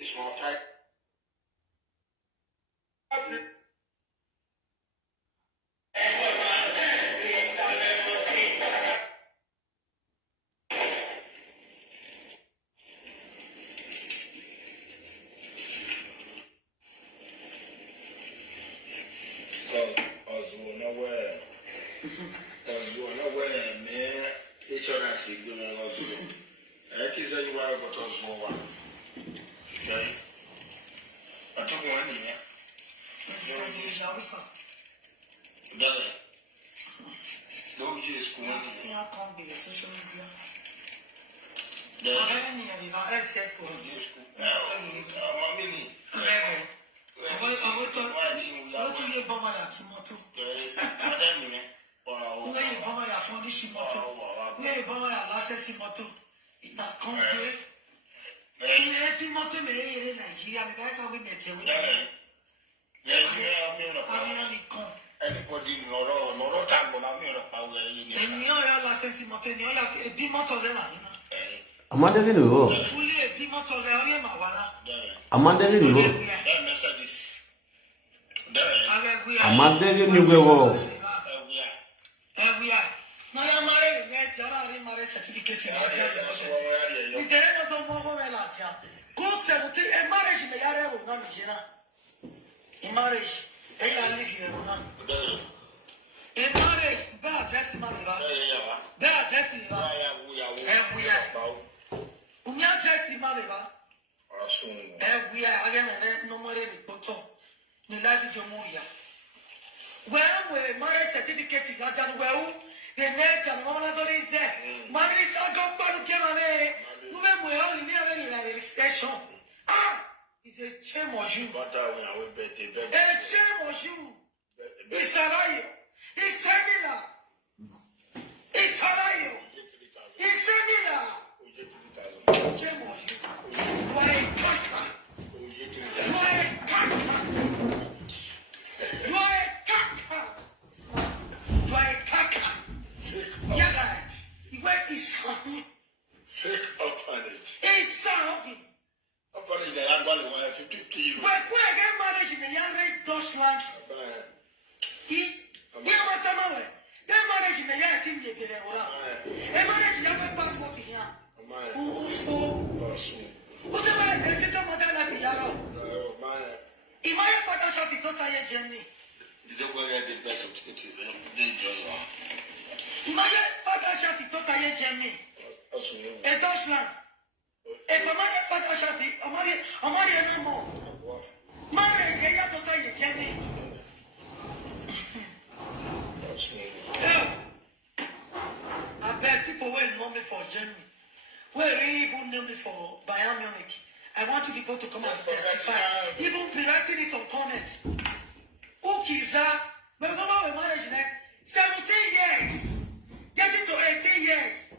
It's more tight. Social media. Anybody no tag on me or power in your license motor, a be motor than Amanda Lino. Fully a be motor than Amanda Lino. Amanda Lino. No, I'm married, certificate. You didn't know more relaxia. Go 17 and marriage in the area of Namijana. In marriage. They are living in marriage, bad testimony. Bad testimony. We are. We are testimony. We are again no more photo. The life of Jomoria. When we marriage certificate in Lajan, well, the net and all of is there. Marriage are going to come away. We only never in a station. It's a shame on you. A shame on you. It's Sarayo. It's similar. It's Sarayo. It's similar. Shame on you. Why kaka? Why kaka? Why kaka? Why kaka? Yaga. Where is something? Fake orphanage. It's something. But when I get married in the young Deutschland, they marriage in the young team, they get around. A marriage, you have a passport here. Whatever I said, I'm not like a yarrow. In my father shall be totally Germany. You go get the best of the In my father shall be totally Germany. A Deutschland. Epa father shall be a no more. Marriage, I have to tell you, Jenny. I bet people will know me for Germany. Will really even know me for Bayern Munich. I want people to come and testify. Even be writing it on comments. Who is that? But no more marriage, 17 years. Getting to 18 years.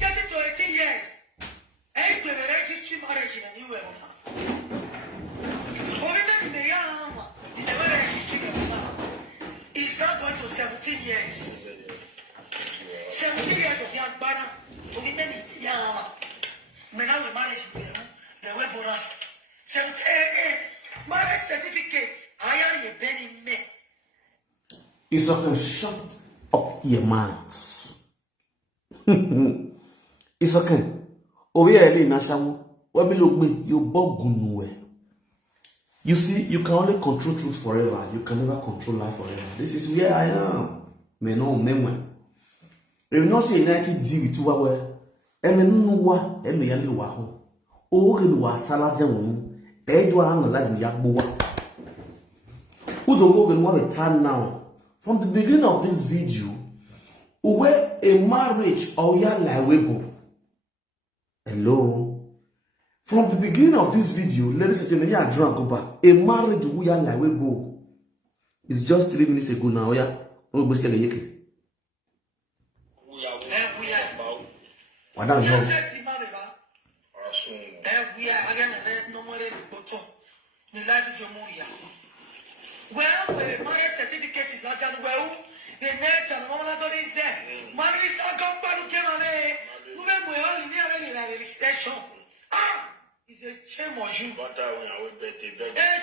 Getting to 18 years. I will registry marriage in a new way. It's not going to 17 years. 17 years of young banner. Women in Yama. When I will marriage the Webora. 17 marriage certificate. I am a penny me. It's like shut up your mouth. It's okay. Over here, Nashamu. When we look me, you bogunwe. You see, you can only control truth forever. You can never control life forever. This is where I am. Me no memory. If not say United deal with you, Emenuwa, Emeyali Waho. Ogenwa Talazen, Edwa analyze Yakboa. Who don't go in one return now? From the beginning of this video, where a marriage or ya lawebo. Hello. From the beginning of this video, ladies and gentlemen, you drunk over a marriage we ya lawebo. It's just 3 minutes ago now. Yeah, we go see the yeke. What that is? We are again no more photo. The life of Jomoria. Well, my certificate is not done well. The net and all of that is there. Maris, I got back to get away. Move we all in the station. Ah, it's a shame on you. A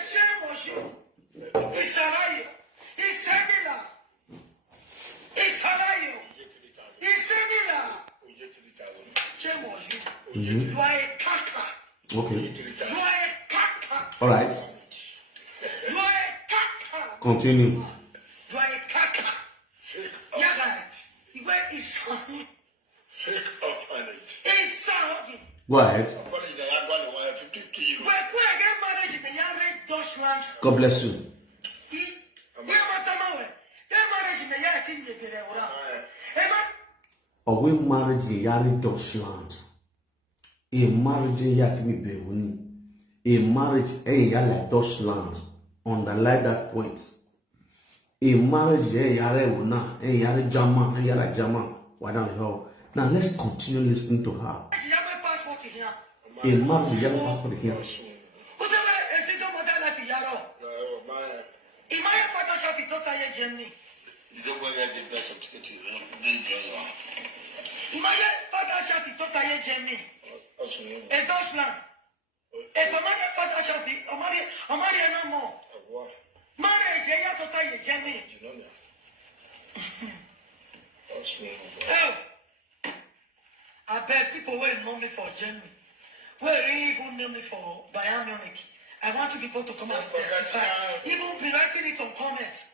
shame on you. It's a lie. It's similar. It's similar. It's similar. Shame on you. You are a caca. Okay. You are a caca. All right. You are a caca. Continue. You are a caca. Yaga. You are a son. Fake orphanage. A son. Go ahead. God bless you. Or we marriage in Yari Dutchland. A marriage in Yatimi Bewuni. A marriage in Yala Dutchland. Underline that point. A marriage in Yare Wuna, in Yari Jama, in Yala Jama. Why don't you know? Now let's continue listening to her. A marriage in Yara passport here. I beg people will know me for Germany. Well, really even know me for Bayern Munich. I want you people to come and testify. Even be writing it on comments.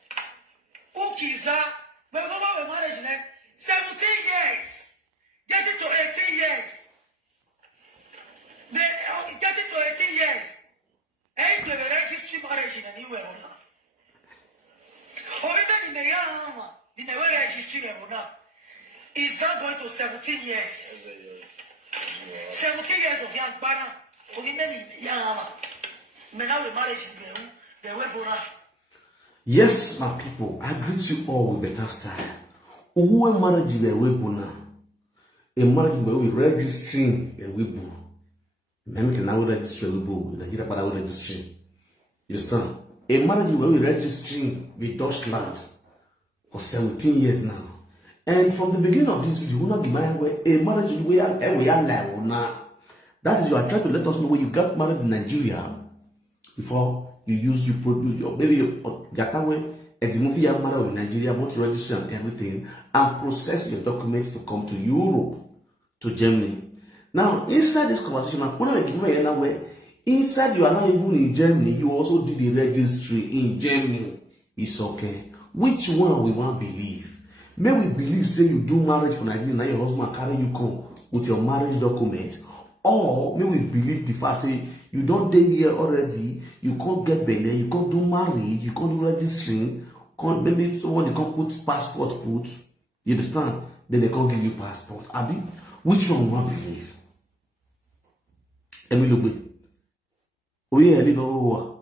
Ukiza, but over management, 17 years. Get it to 18 years. They get it to 18 years. Ain't the registry marriage in anywhere or not. Or even in the young, in the registry or not. It's not going to 17 years. 17 years of young banner. Or even in the young. Men now the marriage in the web. Yes, my people, I greet you all with better style. Who a marriage in a webuna? A marriage where we registering a webu. Men can now register a webu. The Nigeria Pada registering. You understand? A marriage where we registering with Deutschland for 17 years now. And from the beginning of this video, we not demand where a marriage where we are now. That is, you are trying to let us know where you got married in Nigeria before. You produce your maybe your time at the movie you married in Nigeria, want to register and everything, and process your documents to come to Europe, to Germany. Now, inside this conversation, inside you are not even in Germany, you also did the registry in Germany. It's okay. Which one we want to believe? May we believe say you do marriage for Nigeria, now your husband carry you come with your marriage document, or may we believe the fact say you don't stay here already, you can't get bail, you can't do marriage, you can't do registering, maybe someone they can't put passport put, you understand? Then they can't give you passport. Abi, which one will believe? Emi Lugbe. Oye Eli no wa.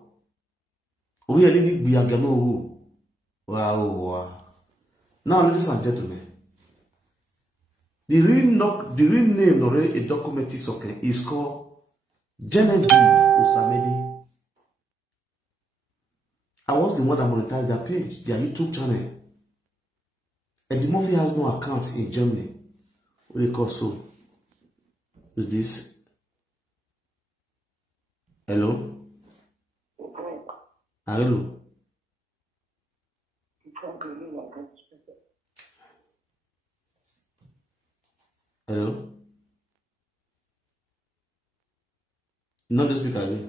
Oye Eli ni biaga no wo. Wow. Now, ladies and gentlemen, the real name of a document is okay. Is called Genevieve Osamedi. I was the one that monetized their page, their YouTube channel. Eddie Murphy has no account in Germany. What do you call so? Who's this? Hello? Hello? Hello? Not this speak again.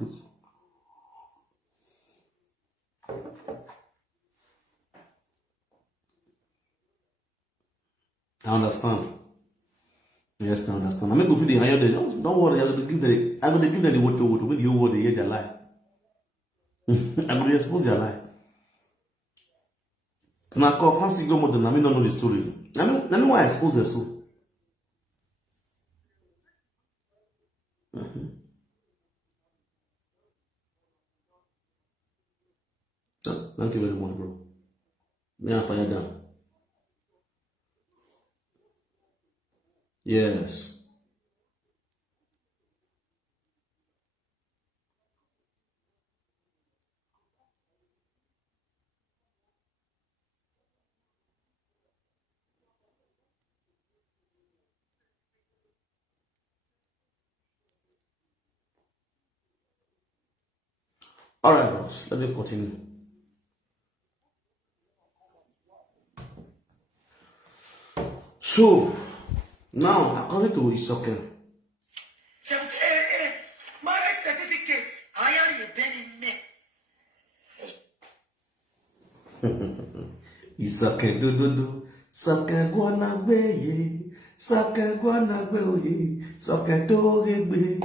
please. I understand. Yes, I understand. I make go feel the higher day. Don't worry, I'm gonna give them the water when the whole world they hear their lie. I'm gonna expose their lie. Now, call Francis go more than I mean, don't know the story. I mean why I expose the soul. Thank you very much, bro. May I fire down? Yes. All right, bros. Let me continue. So, now, according to Isoke, marriage certificate, I am your penny me. Isoke do. Soke guana gbeye. Soke guana gbeye. Soke to gbe.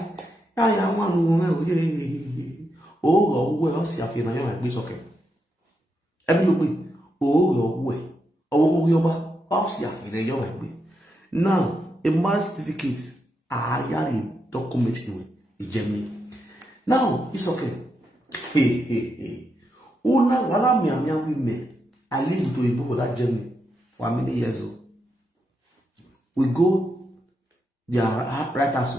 Aya wanu oye. O ro we o si afina yan gbe soke. Ebi lo gbe. O ro we. Owo ko yoba. Now, a marriage certificate, I have a document in Germany. Now, it's okay. Una wala mi women, I live to a for that Germany for many years old. We go, they are writers,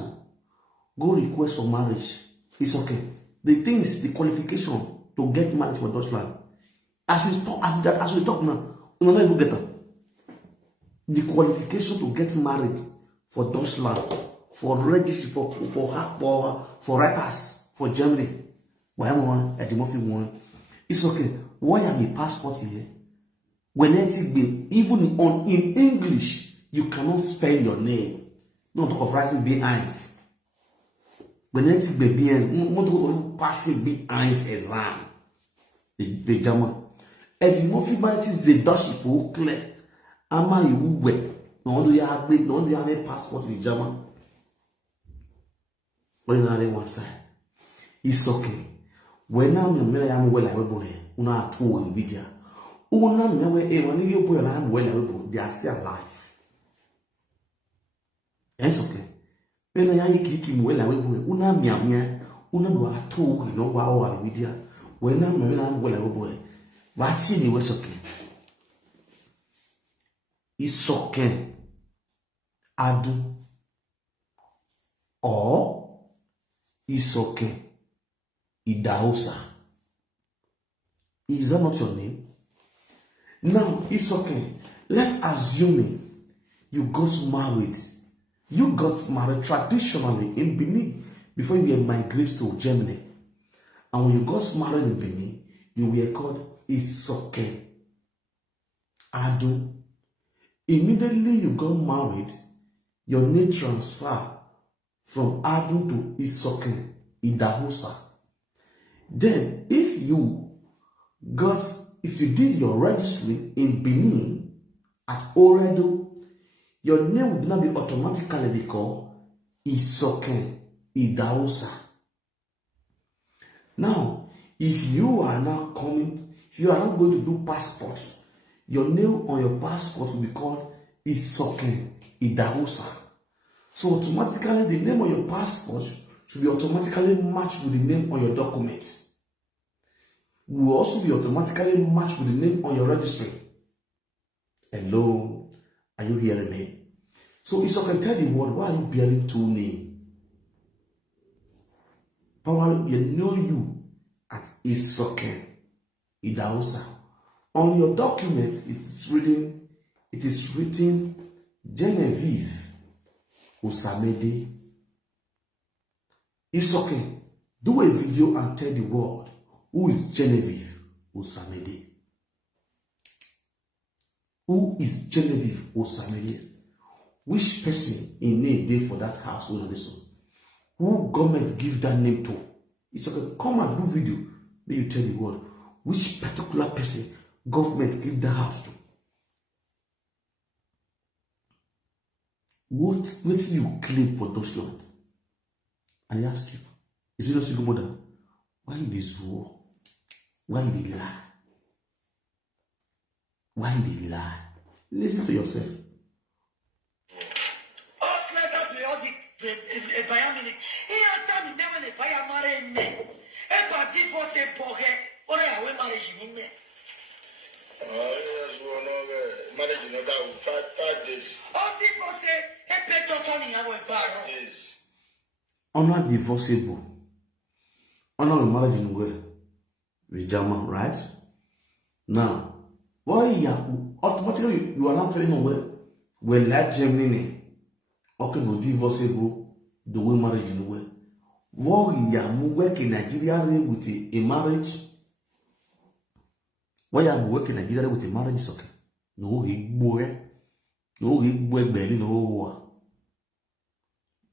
go request for marriage. It's okay. The things, the qualification to get married for Deutschland. As we talk now, we don't even get them. The qualification to get married for Deutschland, for registry, for writers, for Germany. Why one at the one? It's okay. Why am I passport here? When even in English, you cannot spell your name. Don't talk of writing behind. When it's behind, passing behind exam. The German. At the Mofimite is the Dutch people clear. Ama iwuwe no do ya have passport in German. When you are one side, it's okay. When I'm well, I will be una two video. Una me when you boy I'm well, they are still alive. It's okay. When I click him well, I will be una una no two no wow video. When I'm well, I will be. That's it was okay. Isoke adu or Isoke idahosa. Is that not your name? Now, Isoke, let's assume you got married. You got married traditionally in Benin before you were migrated to Germany. And when you got married in Benin, you were called Isoke adu. Immediately you got married, your name transfer from Adu to Isoke, Idahosa. Then, if you did your registry in Benin at Oredo, your name would not be automatically be called Isoke, Idahosa. Now, if you are now going to do passport, your name on your passport will be called Isoke Idahosa. So automatically the name on your passport should be automatically matched with the name on your documents. Will also be automatically matched with the name on your registry. Hello, are you hearing me? So Isoke, tell the world, why are you bearing two names? Probably you know you at Isoke Idahosa. On your document, it is written Genevieve Osamede. It's okay. Do a video and tell the world who is Genevieve Osamede. Who is Genevieve Osamede? Which person in name day for that house will this one? Who government give that name to? It's okay. Come and do video. Then you tell the world which particular person government give the house to. What do you claim for those land? And I ask you, is it not single mother? Why in this war? Why they lie? Why they lie? Listen to yourself. Marriage in about 5 days. Honor divorceable. Honor the marriage in where? With German, right? Now, why you automatically you are not telling me where like Germany, okay, no divorceable the way marriage in where? Why you work in Nigeria with a marriage? Why you work in Nigeria with a marriage is okay? No, he boy. No, he boy belly no.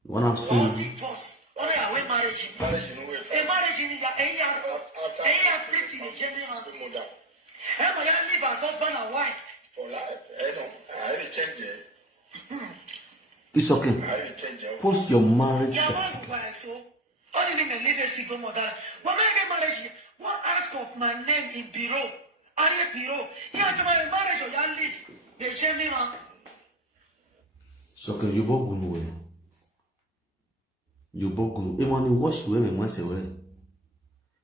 One of some. Divorce. Only a way marriage. Marriage in a year pretty in a general. How may I live as husband and wife? For life, I know. I will change it. It's okay. I will change it. Post your marriage. Only me live a single mother. When I get marriage, one ask of my name in bureau. Are you bureau? You have to my marriage or you live. They change me, man. So can you both go nowhere? You both go. If money wash you and once away.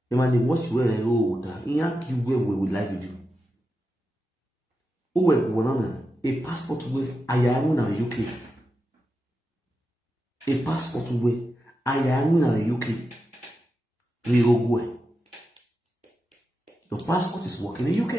If money wash you and oh, that in you where we live with you. Oh, well, a passport way. I am in the UK. A passport way. I am in the UK. Uruguay. Your passport is working in the UK.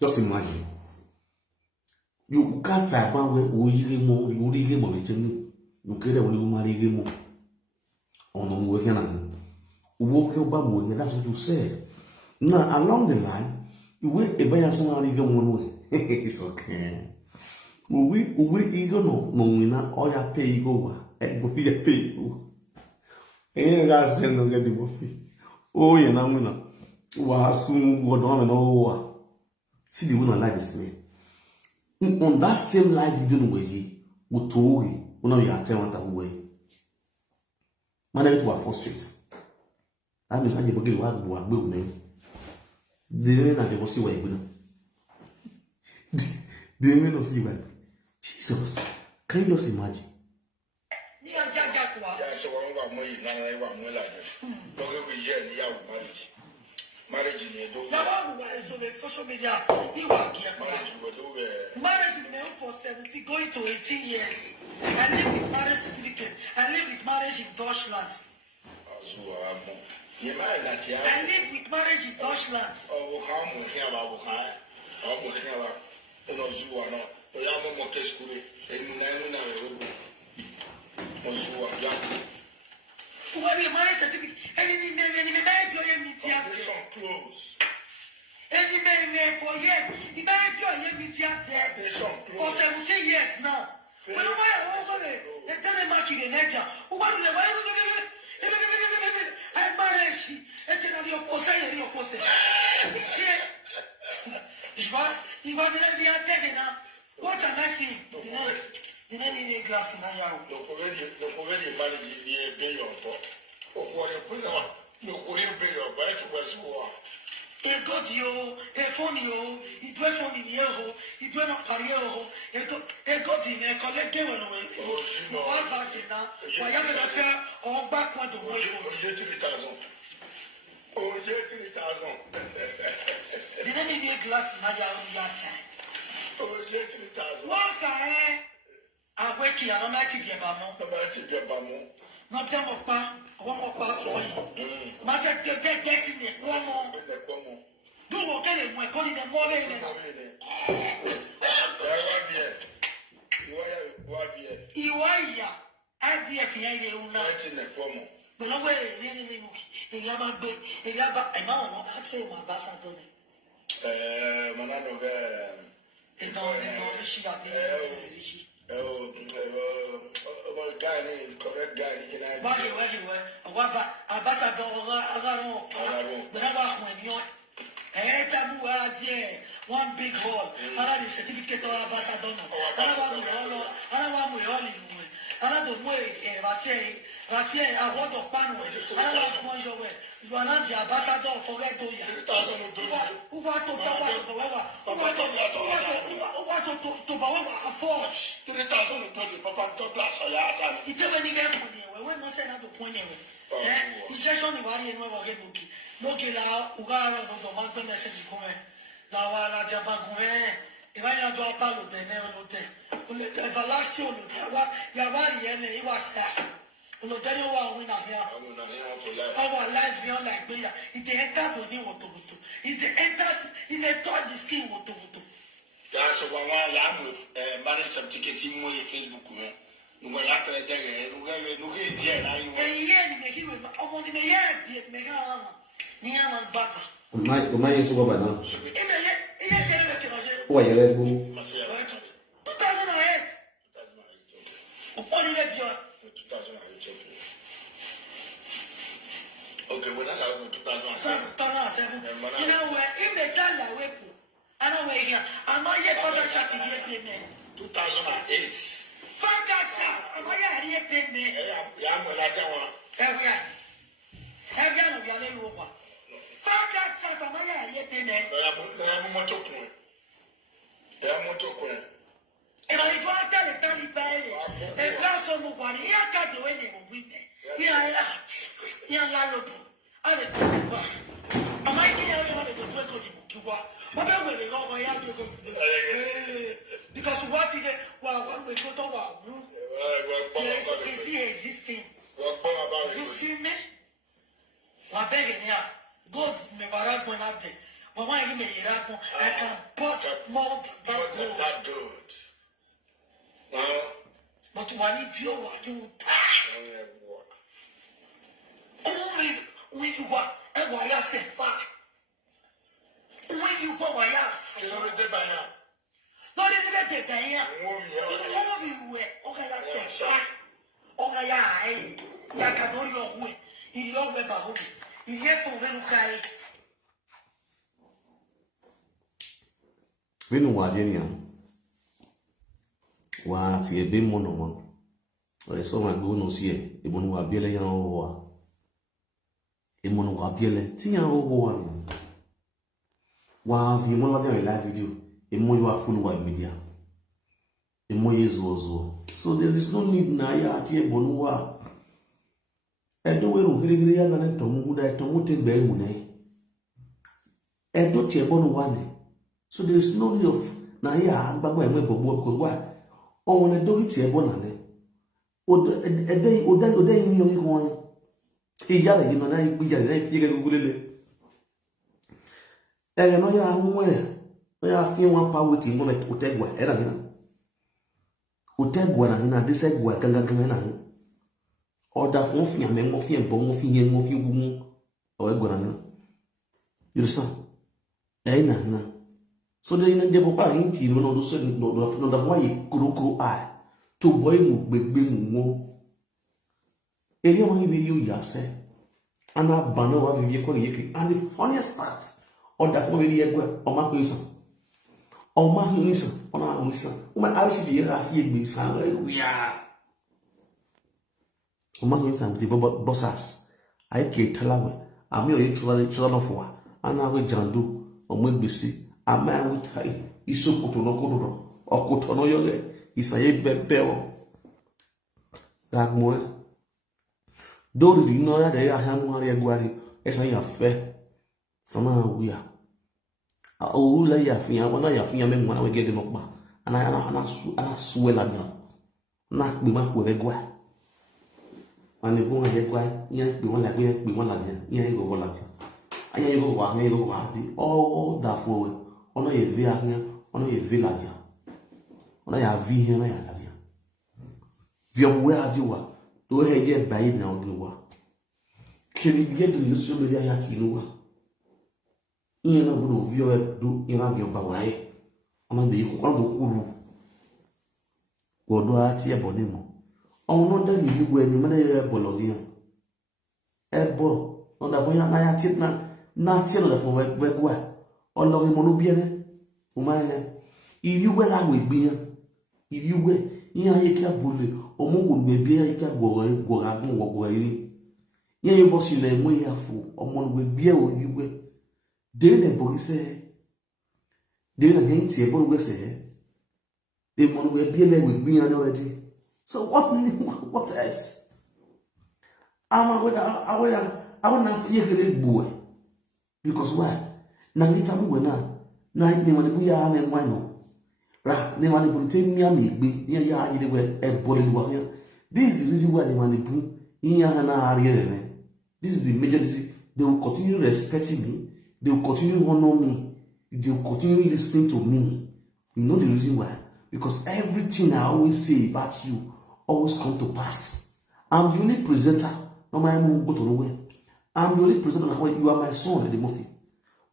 Just imagine. You can't say about where you get a marry on the weekend. That's what you said. Now, along the line, you wait a buyer somebody one way. It's okay. We ego no winner or ya pay go and go be a pay. And that's the no get the buffet. Oh, yeah, now winner. Was soon go down and over. See the winner like this way. On that same live video, we told you, we know you are telling that way. Man, it was frustrated. I mean, I didn't get what we were doing. They didn't see what you do. They didn't see what. Jesus, can you just imagine? Marriage social media. Marriage for 70 going to 18 years. I live with marriage certificate. I live with marriage in Deutschland. I live with marriage in Deutschland. What is marriage certificate? Any close. Any man for years. He married for 17 years now. When I over there, they tell him marking the nature. What do they I marriage. I cannot your posse. If I didn't be taken now, what can I see? You don't need a glass in a yard. No, already married in a day or no, what you put on. No, what you pay your back was war. E got you, e phone you, it went from in here, it went up Pario, e got in a collective away. No, I'm fighting now. Why am I here or back one to way? Oh, 30,000. Didn't need a glass, Maya, that time. Oh, 30,000. What I wake you, I don't like to get Bamo. Not them of one more pass away. Matter getting it, one more. Do what we're calling them more than you are here. I'd be a fiend, but no way, in Yabba, and now I'd say my bass. Manano, and all the she got guy, correct guy. What ambassador? One big hall. Another certificate of ambassador. Another a word of panel. You are not the ambassador. Forget to you. Who want to forge 3,000 Papa Douglas. It never get money. When no send out the point. It's just only one in Wagabuki. No Gila, Ugara, the mountain message. La Japan. If I don't drop out the Neolote, the last year, Yavari and it was that. No, tell you what we are here. Our life beyond like Bella. If they enter with you, what to do. If they enter, if they touch the skin, what to do. That's one lamb with marriage some ticket in my Facebook. No one after that, no get jail. I hear you, only may have near my butter. My is over now. Why you let go? 2008. Only let you. Okay, when I go to 2007, you know where in the Gala Wepo. I know where here. I'm not yet for the shop in the 2008. Fantastic. I'm not yet payment. I'm like every of your little over. Fantastic. I'm not yet payment. I'm motor. If I want to tell a tally belly, a glass of one, you can't do anything with me. Yeah, Lalopo. I don't know. I might get out of the work to what? What will they go away? Because what we get, well, when we go to our room, is he existing? You see me? What begging here? God, me barak when I'm there. But why you make it happen? I can put more than that good. But when if you want to only when you want and why I said far. When you go why I said, not in the day, okay, that's it. Okay, I can know your way. In your web, in your phone, Venu wajenia wa ti ebe mono mo o so ma gbo no si e monu wa biele yan o wa e monu wa biele ti yan o wa vi mo la live video e mo yo afunu wa media e mo yezo so there is no need na ya ti e bonu wa e do we ru giri ya na to mu da to mu te gba emu ne e do ti e bonu wa ne. So there is no need of na here agbagbo enwe gbogbo because why on the dogiti ebo na ne ode yin yo ikon iya le yin na igbiya na ifige gugulele ere no ya nwe no ya fi won power ti mo otegwa era hina otegwa na hina disegwa gangan na hina order fun fi ame mo fi ebo mo fi yen mo fi wumu o egwa na hina you understand na hina. So they never buy into no so no the why kuro I to boy mu gbegbe mu eri o ma video ya se ana bana wa video ko yeke and the funniest part or that for video egwe o ma ko isan o ma ho nisan ona ho nisan o ma arisi bi ra si egbe san we ya o ma ho nisan the bossas ai ke talawe ami o ye chula no fo ana we jando omo gbese ama with high isokoto no kodo okoto no yoge isaye bebewo gagmo do di no ya de ya hamu ari egwari esa ya fe sama wiya o la ya fiya wana ya fiya me mwana we gege no pa ana suela na pe ma ko egwa ani bo egwa yan pe won la pe won la yan go la anya yugo wa anya yugo wa di all that for ono ye vi ahia ono ye vi ladia ono ya vi hia na ya ladia vi omwe adiwa to he ge bai na odluwa kini ge do yusu media ya tinuwa ina budo vi o do ina vi oba wa e ono de yiku ono do kuru godo ati e boni mo ono da ni yugo eni mana ye bologia ebo onda boya na ya titna na tielo da fo wegwa Ọlọ́run mo no biere o ma ya iriwe la we gbe yan iriwe yan ye ki abole o mo wo gbe bi yan ki agbo ra gun wo iri yan ye bo si le mo ya fo o mo no bi e o iriwe de le bo se de na gen ti e bo we se de mo no bi le we gbe yan already so what else I want to fear the boy because why na lita mu na ni wani bu ya me wano ra ni wani bu te mi ami gbe ya ya yi we e bole wa ya this is the reason why ni wani bu ya na ari ere this is the major reason they will continue respecting me they will continue honor me they will continue listening to me you know the reason why because everything I always say about you always come to pass. I'm the only presenter no my move go to nowhere. I'm the only presenter you are my son the movie.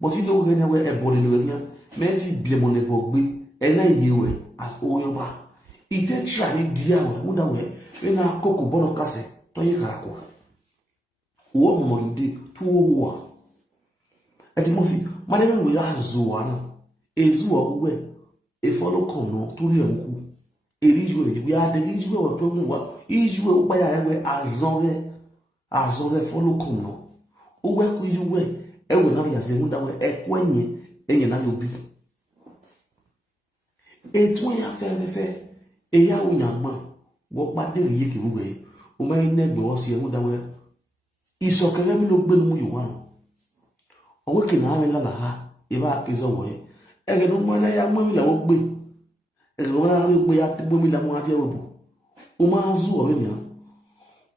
But you don't know where a body here. Many be on the book, and I knew as all your back. It then try me dear way when I cocoa bono casse, Toy Caraco. What more you did to war. At the movie, my name will ask Zuana, a Zua way, a follow come to you. It is we are the Israel talking about Israel by a azore follow come no. O work with you way. Ewe na ya se munda we ekwenye enye na obi etun ya fe e ya unyama wo pade ye ki wuwe o ma ine gbe wo se munda we isokere mi lo gbe mu yuwa o we ke na ame la ha e ba kizo wo ege no mo na ya mo mi la wo gbe ege wo na ri gbe ya gbe mi la mo ade wo o ma zu o mi ya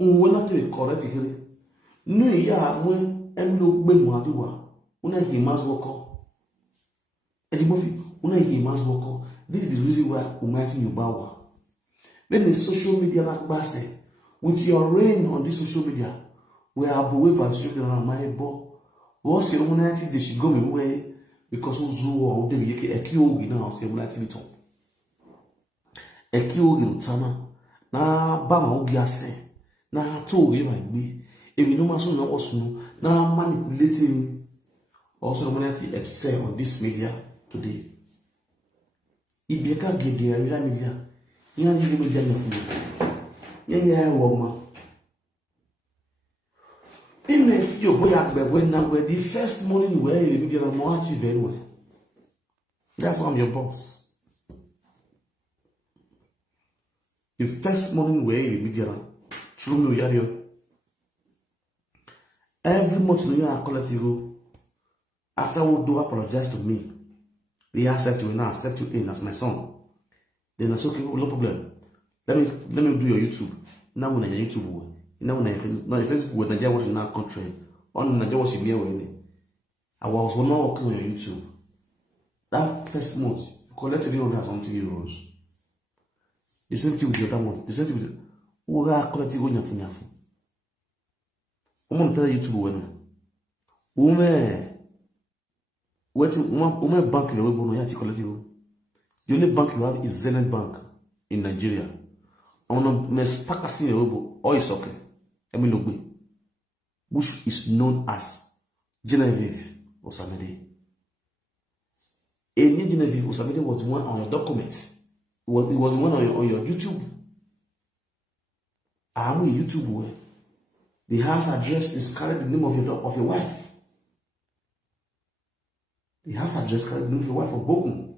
o we na te correct kire nu ya mo emlo gbe mu adiwa una he must work edimofi una he must work this is the reason why umati yubawa when the social media like base with your reign on this social media we are above for children on my bo what's your unity they should go me way because uzu o de yeke ekiogi na o se unity ni top ekiogi utama na ba ma obi ase na to ogi ma gbe ebi no maso na osunu na manipulating also money upset on this media today ibeka gege ya media yan ni media na fu ya wo ma if you boy at when now the first morning where you media na mo achieve very well that's why I'm your boss the first morning where you media true me yario every month you are collecting after we do apologize to me, they accept you and I accept you in as my son. Then I say, okay, no problem. Let me do your YouTube. Now when I YouTube, now when I Facebook when I was in our country, on I was in here I was not working on your YouTube. That first month, you collected €300 The same thing with the other month. The same thing with who are collecting on your finger. I'm gonna tell YouTube when what bank you have no yati collect you. The only bank you have is Zenith Bank in Nigeria. I wanna mes pakasi yobo or is okay. Emilogbe, which is known as Genevieve Osamede. Any Genevieve Osamede was the one on your documents. It was the one on your YouTube. I'm a YouTube where the house address is carried the name of your wife. The house address can be your wife for broken.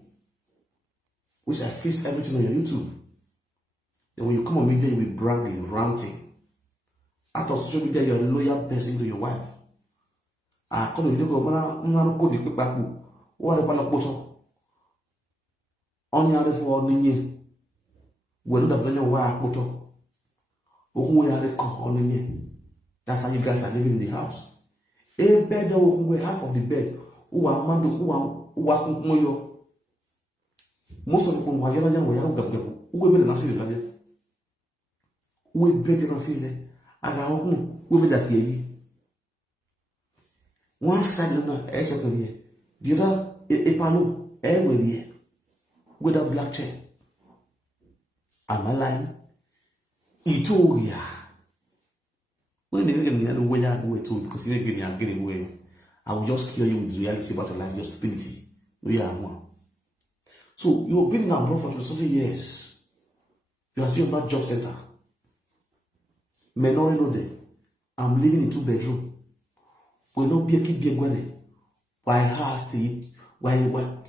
Which I fixed everything on your YouTube. Then when you come on media, you will be bragging, ranting. Out of social media, you're a loyal person to your wife. I come and go, I'm not going to go back. What about a bottle? Only out of all the we're not having a wire bottle. Who we are the call on the That's how you guys are living in the house. A bed who half of the bed. Who are man who are moyo. Most of the people who are young, who will be the Nasi. We better not see that. And I will be that ye. One side of the second year, the other a pano, every year, with a black chair. Am I lying? Itoria. When you get me, I know where I go to because you get me, I'm getting away. I will just kill you with reality about your life, your stupidity. We are one. So you've been abroad for 20 years. You are still in that job center. Men already know that I'm living in 2-bedroom. We not be a kid be a granny. Why has to why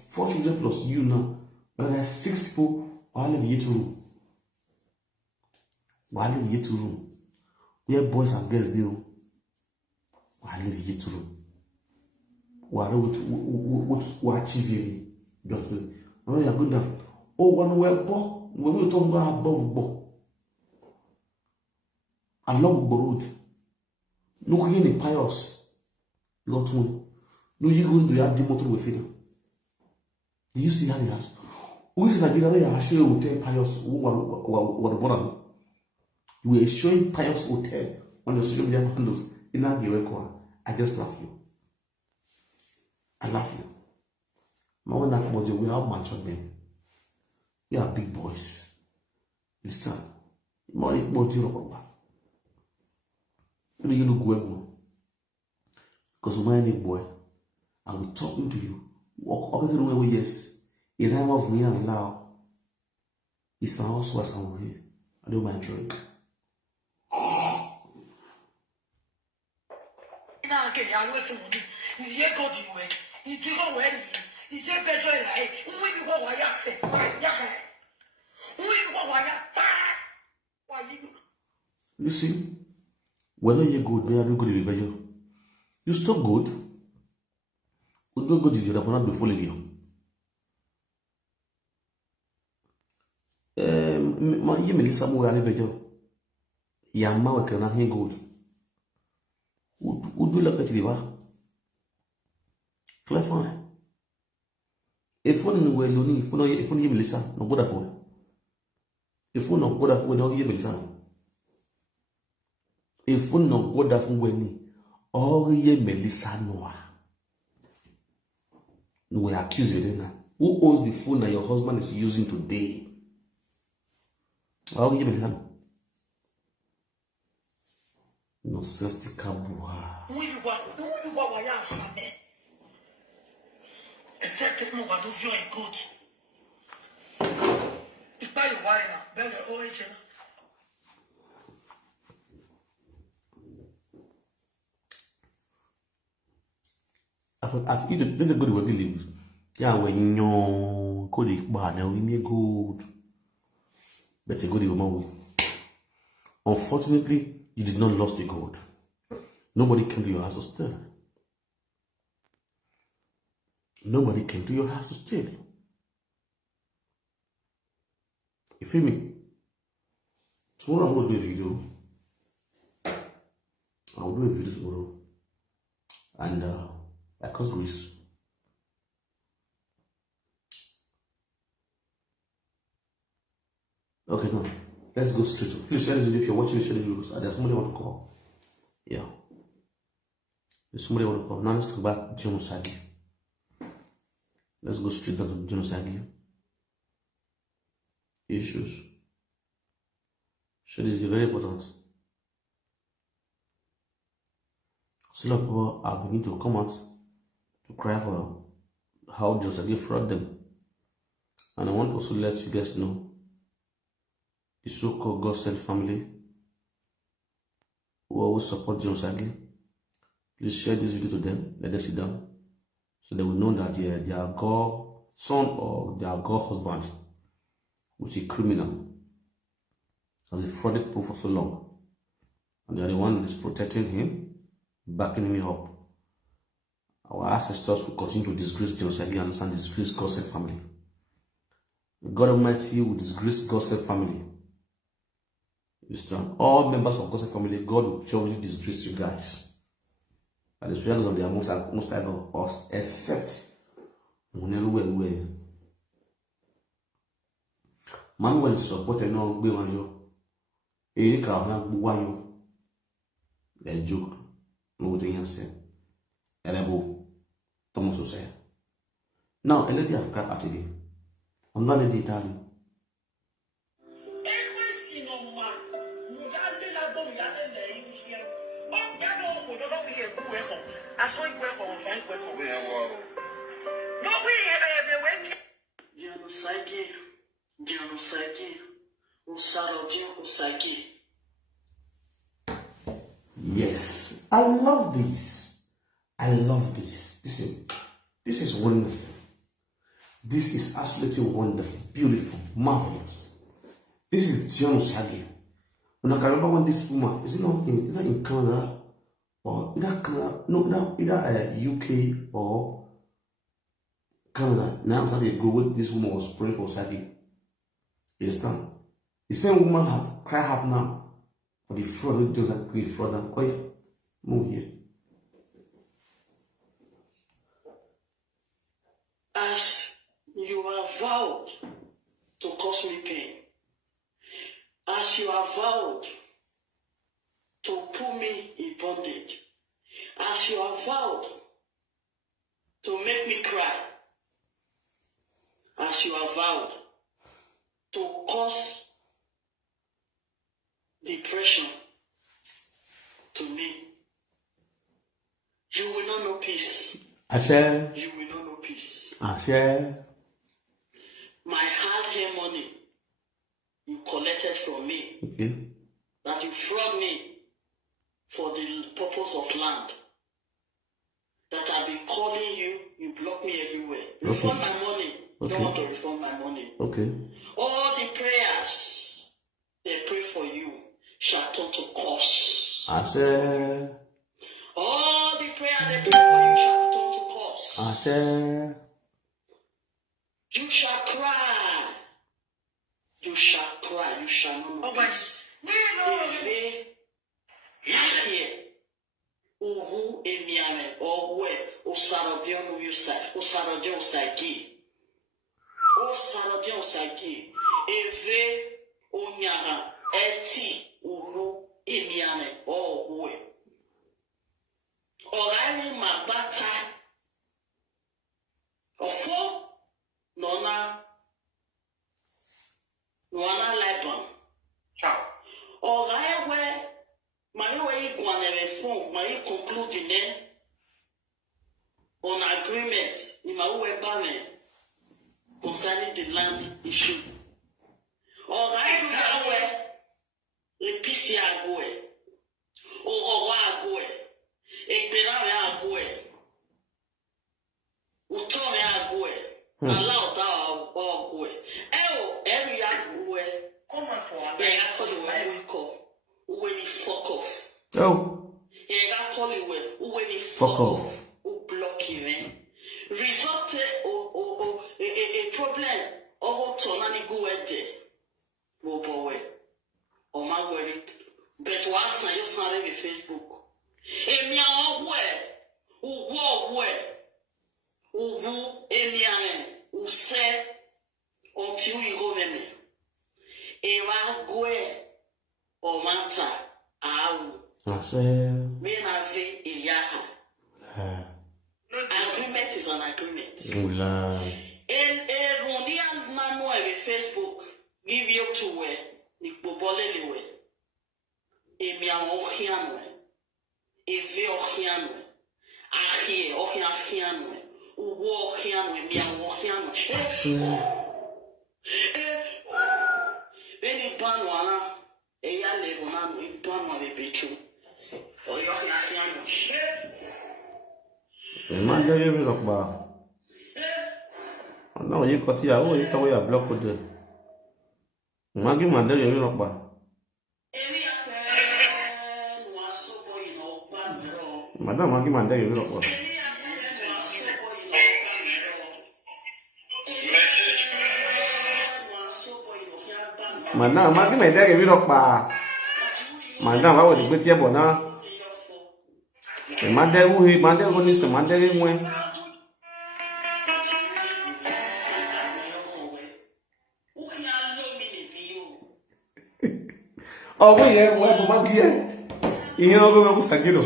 4 children plus you now? But there's 6 people who live here 2 room. Why live here 2 room? Where boys and girls do. Why live here 2 room? What achieve just no you are good now. Oh, one well bo when we talk about above bo. Along road. No clean pious. You got one. No, you go to the add motor with it. Do you see how he has? Who is Nigeria? I show you hotel pious what born. You were showing pious hotel on the social media handles in that record. I just love you. I love you. My one that body we have much of them. You are big boys. Listen. Money body rock. Let me look well. Because my name boy, I will talking to you. Walk okay way yes. In time of me and allow. It's an house was somewhere. I do my drink. Now get your way from you. You go to way. You do go where you say better right. Who you go why you say? Who you go why you? You see, when you good, they are good to be you stop good. You do good is your opponent before you. My Melissa Moore and Bejo. Yamma can not hear good. Would do look at the clear fine. If one were lonely, if only Melissa, no good for. If one not good for, no hear Melissa. If one not good for when all ye Melissa Noah. No, we accuse you now. Who owns the phone that your husband is using today? All ye Melissa. No sesti kabua. Who you want why you are man? Except no what do you good. If by you worry now, better OH. I've eaten the good way we live. Yeah, when you could eat bar now, we may good. But a good woman. Unfortunately, you did not lose the gold. Nobody came to your house to steal. Nobody came to your house to steal. You feel me? Tomorrow I'm going to do a video. I will do a video tomorrow. And I cause Greece. Okay, now let's go straight to. Please share this video if you're watching. Share the video because there's somebody I want to call. Yeah, there's somebody I want to call. Now let's talk about genocide. Let's go straight down to genocide issues. Share this video, very important. So a lot of people are beginning to come out to cry for how genocide fraud them. And I want to also let you guys know the so-called God-sent family who always support genocide. Please share this video to them. Let them sit down So they will know that their godson or their god husband was a criminal, has defrauded people for so long. And they are the one that is protecting him, backing him up. Our ancestors will continue to disgrace the Osagi and disgrace God's family. God Almighty will disgrace God's family. You understand? All members of God's family, God will surely disgrace you guys. By the spirits of their most of us, except man will support and not be on you. You can't have one. They joke. No thing else. Elebo. Thomas will say. Now, a lady of crap at it. I'm not a lady Italian. Yes, I love this. I love this. This is wonderful. This is absolutely wonderful, beautiful, marvelous. This is John Osagi. When I can remember when this woman is either in Canada or either UK or Canada. Now I'm starting to go with this woman was praying for Osagi. You understand? The same woman has cried out now for the fraud that does not create fraud. And yeah, move here. As you are vowed to cause me pain, as you are vowed to put me in bondage, as you are vowed to make me cry, as you are vowed to cause depression to me, you will not know peace. Ashe. You will not know peace. Ashe. My hard-earned money you collected from me, Okay. that you fraud me for the purpose of land, that I've been calling you, you block me everywhere. Refund my money. Okay. Don't want to refund my money. Okay. All the prayers they pray for you shall turn to curse. Ashe. All the prayer they pray for you shall turn to curse. Ashe. You shall cry. You shall cry. You shall not know. Uhu emiame owe osarodion uyusai osarodion saiki osarodion saiki eve onyara eti uhu emiame owe orani mabata ofo nona Liban. Ciao. Oraiwe Marie phone, Marie concluding on agreement in my concerning the land issue. Or I le PCA go, or go, a penal go, Utome go, allow thou or go. Oh, every go, come on for the way we call. When you fuck off. Oh. You got call it when you Fuck off. Who block you, man. Result a problem. Or to nani go at there. Go boy. Or my word. But once I just saw it Facebook. And me all where. Who walk where. Who Elian. Who said until you go with me. And go where. Omanta au. Agreement is an agreement. And Ronian Manu Facebook give you to where Nikbobole way. Emia Ohianwe. Eve Ohianwe. Ahie Ohianwe. Uwo Ohianwe. Mia Ohianwe. Any banwana. Eya lebona no ibama bebechu. Oyo ya Man, there you look back. No, you got here. Oh, you can wear a block with it. Maggie, man, there you look back. Madam, Maggie, man, there you look back. Madam, Maggie, man, there you look back. Madam, I would be here, but now. Man, there who he, man, there who needs to man, there you went. Oh, wait, yeah, well, Maggie, yeah. You know, go to Sagiro.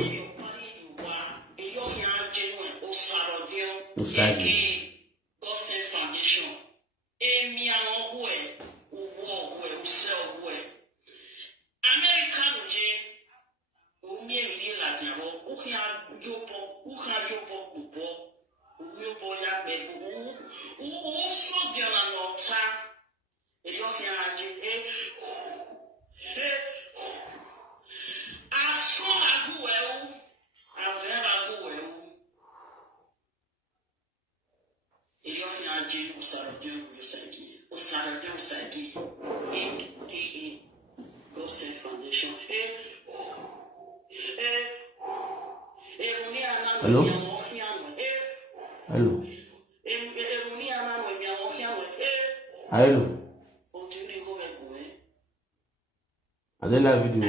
Hello? Hello? Hello? I don't like video.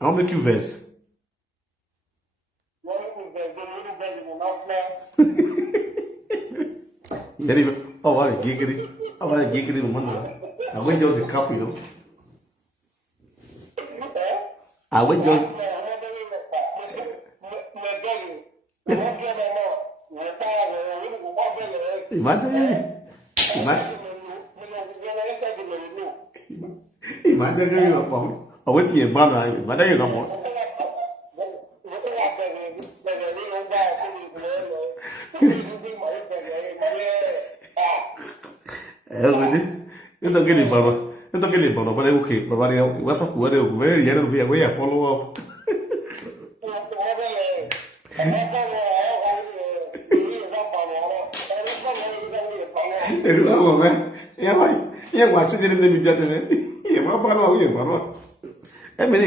I'll make you verse. Oh, what a giggity. Oh, what a giggity woman. I went just the cup, you know. I went just. Imagine. Imagine you know, I went to your brother. Imagine you know what. You don't get it, Baba. You don't get it, Baba. But okay, Baba. What's up? Where you be away? I follow up. Yeah, why? Yeah, watch it in the media. Yeah, my brother, yeah, Baba. I mean,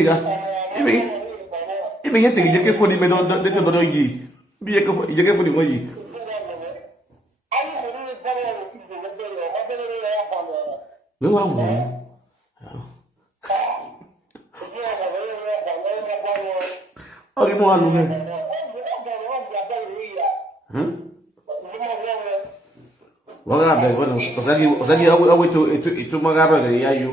you think you can for the men on the bottom of ye. Be a for the way. We want one. Oh, you want one? What happened? Bueno, o sea que hago esto más grave que ya yo.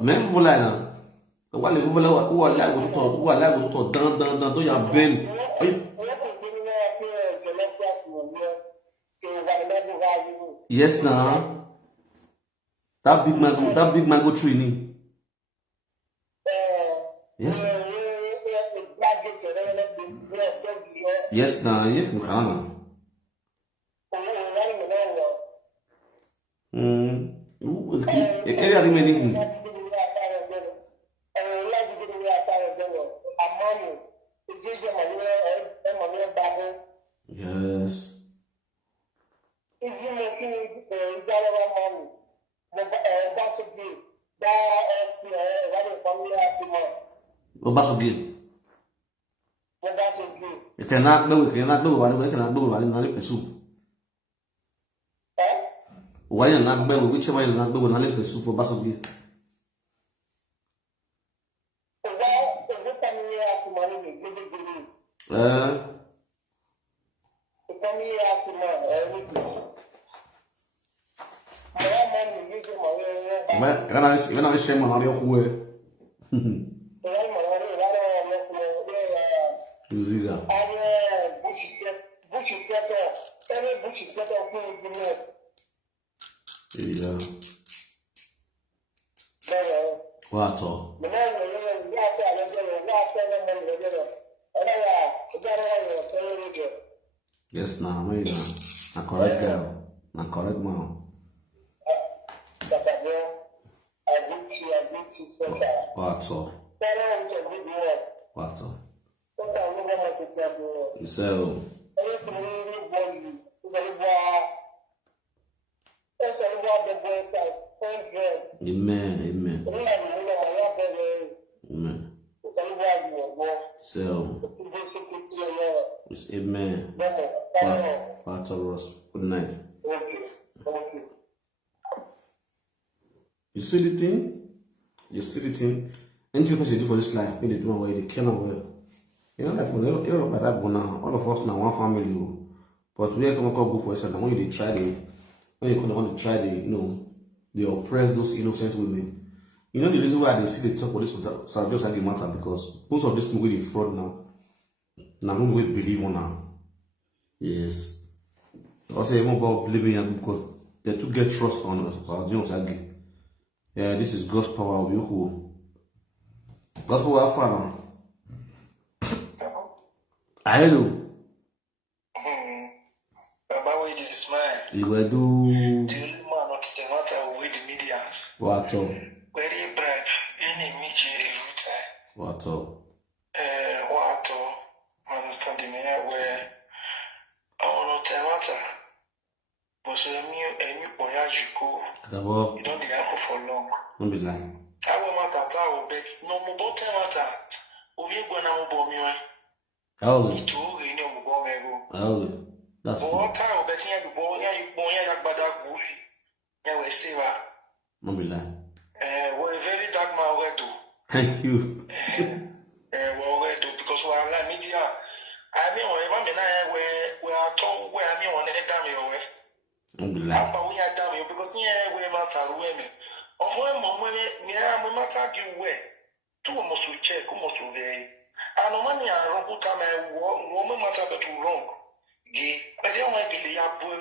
Même vous là, vous allez vous là, où allez vous dans il y a ben. Yes, now. That big mango tree ni. Yes. Yes, now. Yes, we can. Area remaining. Yes. Obasogil. You cannot do it. Cannot do what we cannot do. What we pursue. Why you not be which way you not be when I live for Basogi? When I shame on your way. Ziga. Yeah. What all? Yes, now, maybe na correct girl, na correct man. What all? What all? So. Amen, amen. Amen. So, amen. Father Ross, good night. You see the thing? You see the thing? Anything you do for this life, when they do away, they cannot well. You know that you know about that now. All of us now one family, but we are gonna go for a second. When you try the, when you want to try the, you know, they oppress those innocent women. You know the reason why they see the talk of this was just like the matter because most of this people will fraud now. Now no will believe on now. Yes. Also, even about believing them because they too get trust on us. So yeah, this is God's power. We who God's power father. Hello. You will do. The only man not the matter with the media. What up? Very bright. Any media What up? What understanding here where I want to matter. But so you don't have for long. Don't be lying. I will matter bet no more matter. Ovi gonna bomb you. Oh, that's what time betting you boy, you bad movie. Yeah, we see what. Don't be lying. We're a very dark man, where do. Thank you. Well, where do because we are like media. I mean, we are told where I mean, on any time you away. Don't be lying. But we are damn you because yeah, we matter women. Of when me, I matter you where. Two almost we check, almost we. And no money I wrong time I woman matter but wrong. Gay, I don't want to be a boy.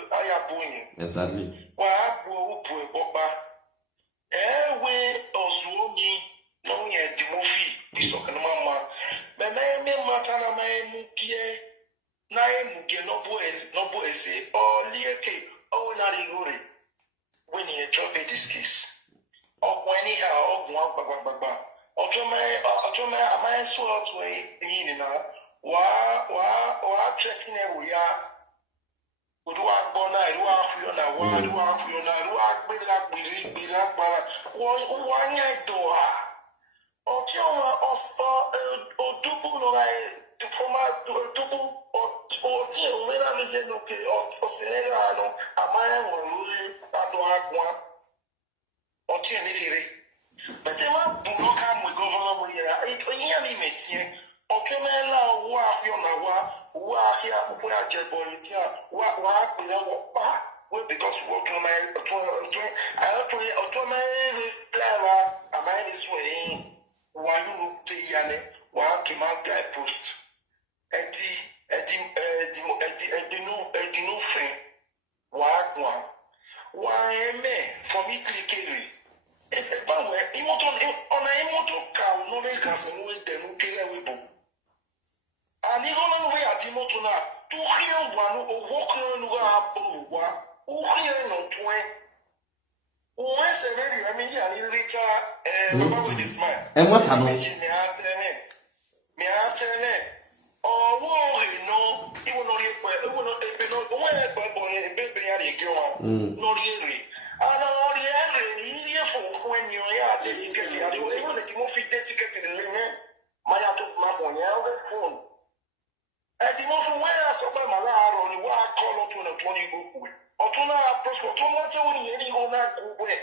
Exactly. Well, I boy, Boba. We also me, no, yet the movie, this talking mamma. My name matter, my mukie. Nine mukie, no boy, say, oh, Liake, oh, Narigore. When he drop this case. Or when he had one, Otome, am I so out way in now? Why threatening every year? Would walk bona, do I feel now? Why do I feel now? Do I be like, why I do? Or double, no, I to form a double or dear, when I listen, okay, or Senegano, am I really? I don't have one or 10. But you do not come with government here. It only makes you. Okay, man, now, walk your now, walk here, where I just boy it here, walk, because what to my, I to my clever, am I this way? Why you look to Yanni, walk him out guy post. Eddie, no friend, walk one. Why, me, for me, click. Imoto on a imoto cow, no makers and wait them who kill a whipple. And even on way at Imoto now, to hear one or walk on who hear no twin. Once a very, I mean, yeah, later, with this man. And what's happening? Me after or worry, no, it will not take no way, but boy, a baby, no, really. And all the other for when you are dedicated, I will even let you more dedicated in the limit. My took my phone. And the most when I saw my lad on the wild color to the 20 book. Otuna prosper. Otuna te woni yeri go na gwe.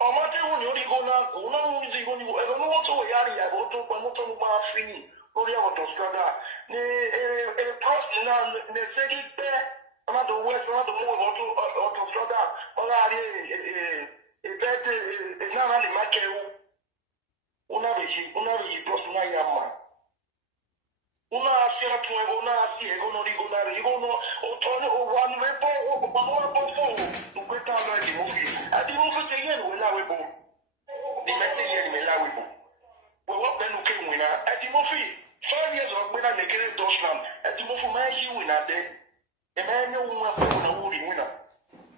Omate woni ori go na go na music go ni go. Ego no to yari ya go to kwa moto no ma fini. Ori ya to strada. Ni cross na ne segi pe. Ama do west na do mo to strada. Ola ari evete na ni makewu. Una vi prosper na yama. Una asia tuwe una asia ego no rigo na rigo no otone o one wepo o pano po fo no kweta no adi mo fi te yen we la webo di mete yen me la webo we wo benu ke wina adi mo fi 5 years of bena me kere dosland adi mo fu ma hi wina de e ma me wo ma ko na wo ri wina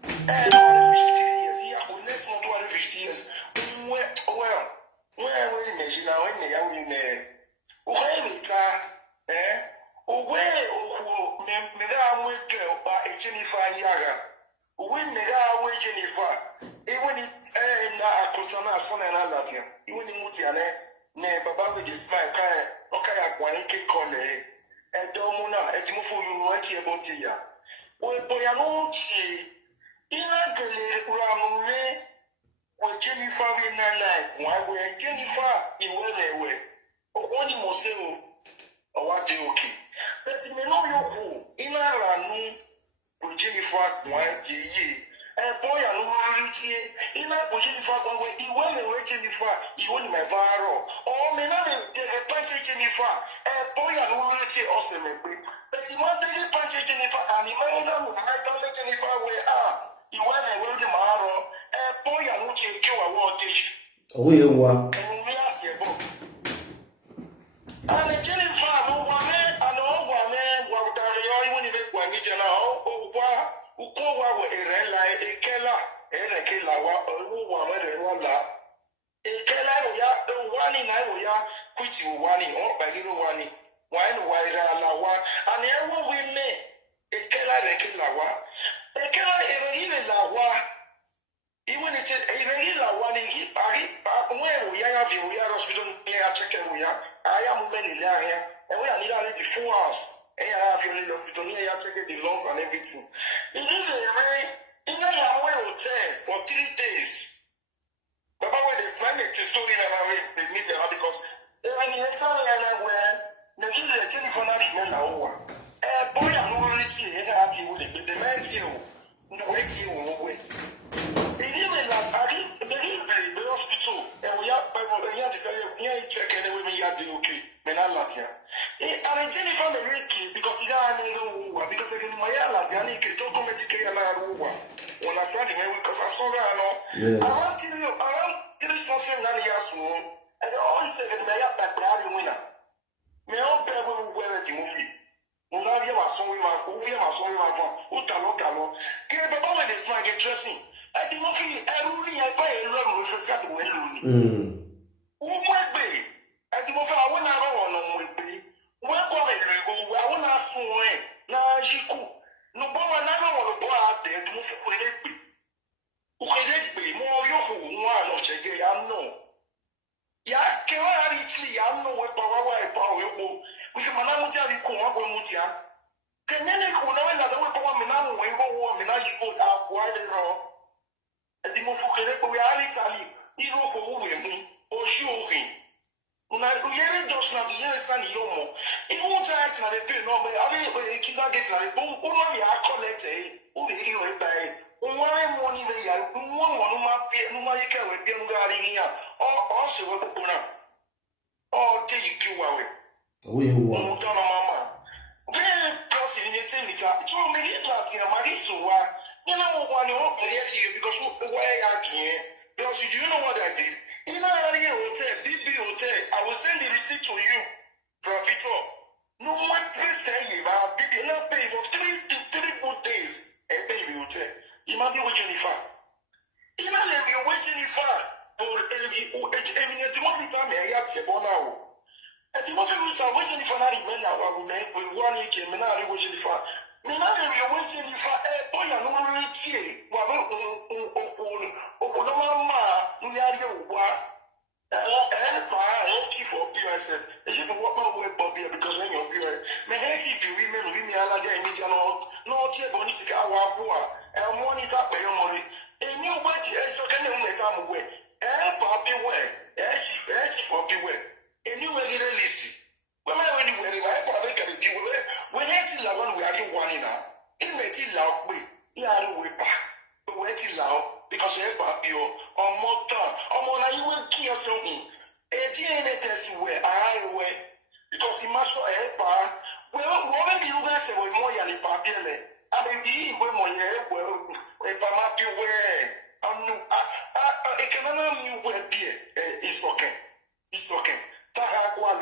e no 50 years ya o next month 50 years we imagine na we me ya we me o ha ta Uwe oku mega amweke opa Jennifer yaga. Uwe mega awe Jennifer. Even na akutana afona na latia. Even muti ane ne baba we just smile kai okaya kwani ke kole. Edomuna edimufu yunuati eboti ya. We boya no chi. Ina gele uramume we Jennifer we na we Jennifer iwewe. Oni moseo Owaje okay. But me no yo who in aranu go Jennifer one ye. Boy anu riti in a go Jennifer one way. He was a Jennifer. He won my varo. Oh me na the punch Jennifer. Boy anu riti also me bring. But he want the punch Jennifer and he made them my tell Jennifer where he won a world maro. Boy anu check you a word dish. Oh yeah, what? And Jennifer, no one, and all one, what are you even if one is now? Oh, what? Who call what a rela, a kella, a killa, what a woman, a kella, one in I quit you one in all by little one in one while lawa, and ever we may a kella, a killa, a kella, a lawa. Even it is a one in hip, where we have you, we are hospital near check we are. I am many here, and we are nearly before us. And I have your little hospital near check the loans and everything. It is a way in a hotel for 3 days. Baba, when they slang it to story and I they meet them because they are in the entire where the Jennifer not even over. Boy, I'm not really here, and I have you with the man here. No way, no way. The hospital, and we have to say, we check anyway, we are the okay, men are Latin. And Jennifer because he got because I didn't my Latin, he can talk to me when I started because I saw that. I want to do something that he has known, and I always said that I have that bad winner. May all people wear the movie. Unavia was so we were so Utalo. Get the ball is like a dressing. I think of it, I really buy a lot of Scott Welluni. Who might be? I think of I won't have one be. Where go I won't ask one. Now, Jiku. No, but I never want to go out there to move with it. Who can it be? More you who one of Chagay, I know. Ya can I actually, I know what power you we can manage to come up with Mutia. Can any who know that we go on Minam, we go on Minaj go up wide and raw. At the Mofuke, we are Italy, Hero for women, or showing. When I really just not the years and Yomo, it won't act like a pin on me. I will keep that get like both only I collect a who will hear it by one morning. They are one no Malika with Biangaria or also what the Puna or take you away. We want Mama. Then, plus in the thing, it's 2 minutes Latin, Marisoa. You know, one you won't get you because why I can't. Because you know what I did. In a hotel, BB hotel, I will send the receipt to you from Victor. No one place say about BB not pay for 3 good days. A baby hotel. Imagine what Jennifer. Imagine you're waiting Jennifer for eminent monthly time. I have to go now. At the moment, we are waiting for an email now. I will make with 1 year came and I was waiting for. Imagine you're waiting for a boy and no retreat. Mama, we are here. And keep for myself. If you walk my way, Bobby, because when you're here, my head keep you women, women, I like to no, check on this our poor, and monitor by your money. A new way to so can you make time away? Poppy way, she for beware. A new regular list. When I went anywhere, I probably can be away. When I tell one, we are one in now. It may tell loud way, you are a whipper. But wait till loud, because you have you or more time, or more than you will kill something. A DNA test where I wear, because the master Epa, well, what do you guys say with more than a papier? I mean, you were more well, Epa map you wear. I cannot new wear beer. It's okay. It's okay. Tahaqua,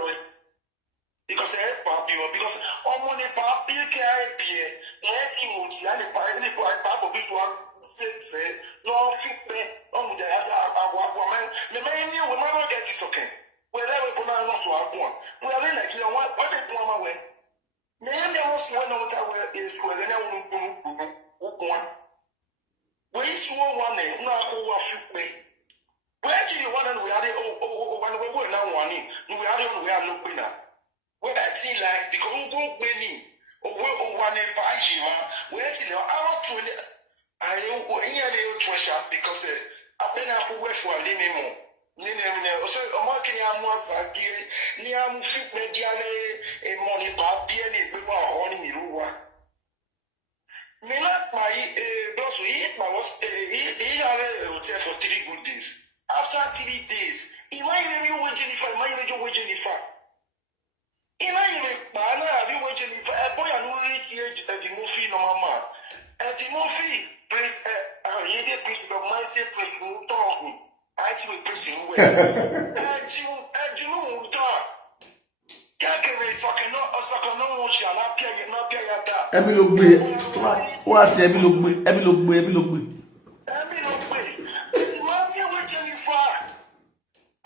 because Epa, because only papier can appear. Let's see, any part of this one. No feedback on the other woman. The man you will never get this okay. Wherever we put on us one. We are really like what they come away. Maybe also one of our is where they know one. We saw one name, not who are feedback. Where do you want to we are the when we were now one in? We are looking at. Where I see like the Congo winning or one in Pajima, where you know out to I don't treasure because I've been out for work for a minimum. So I'm working on one side, near Mufik Mediale, a money bar, beer, people are holding you. Me not my boss, he was a hotel for 3 good days. After 3 days, he might have you waiting if I might have you waiting if I. In I have you waiting if a boy and only age at the movie no mama. At the movie. Please, you did please, but my say, please, you talk me. I will please you well. And you know, Can't be sucking up, or sucking no motion, not pay that. Every look, what's every look? It's Marcia waiting for.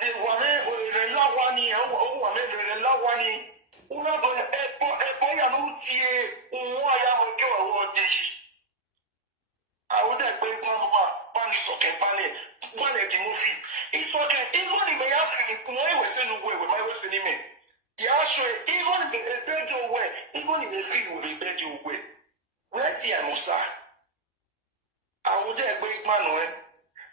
And one the love one year, the love one year. Una boy, a boy, a moutier, why am I going to dish? I would have been one is okay, one at the movie. It's okay, even if I ask you, I was in the way with my Western name. Yeah, sure, even if a better way, even if a film will be better way. Where's the Amusa? I would have been man.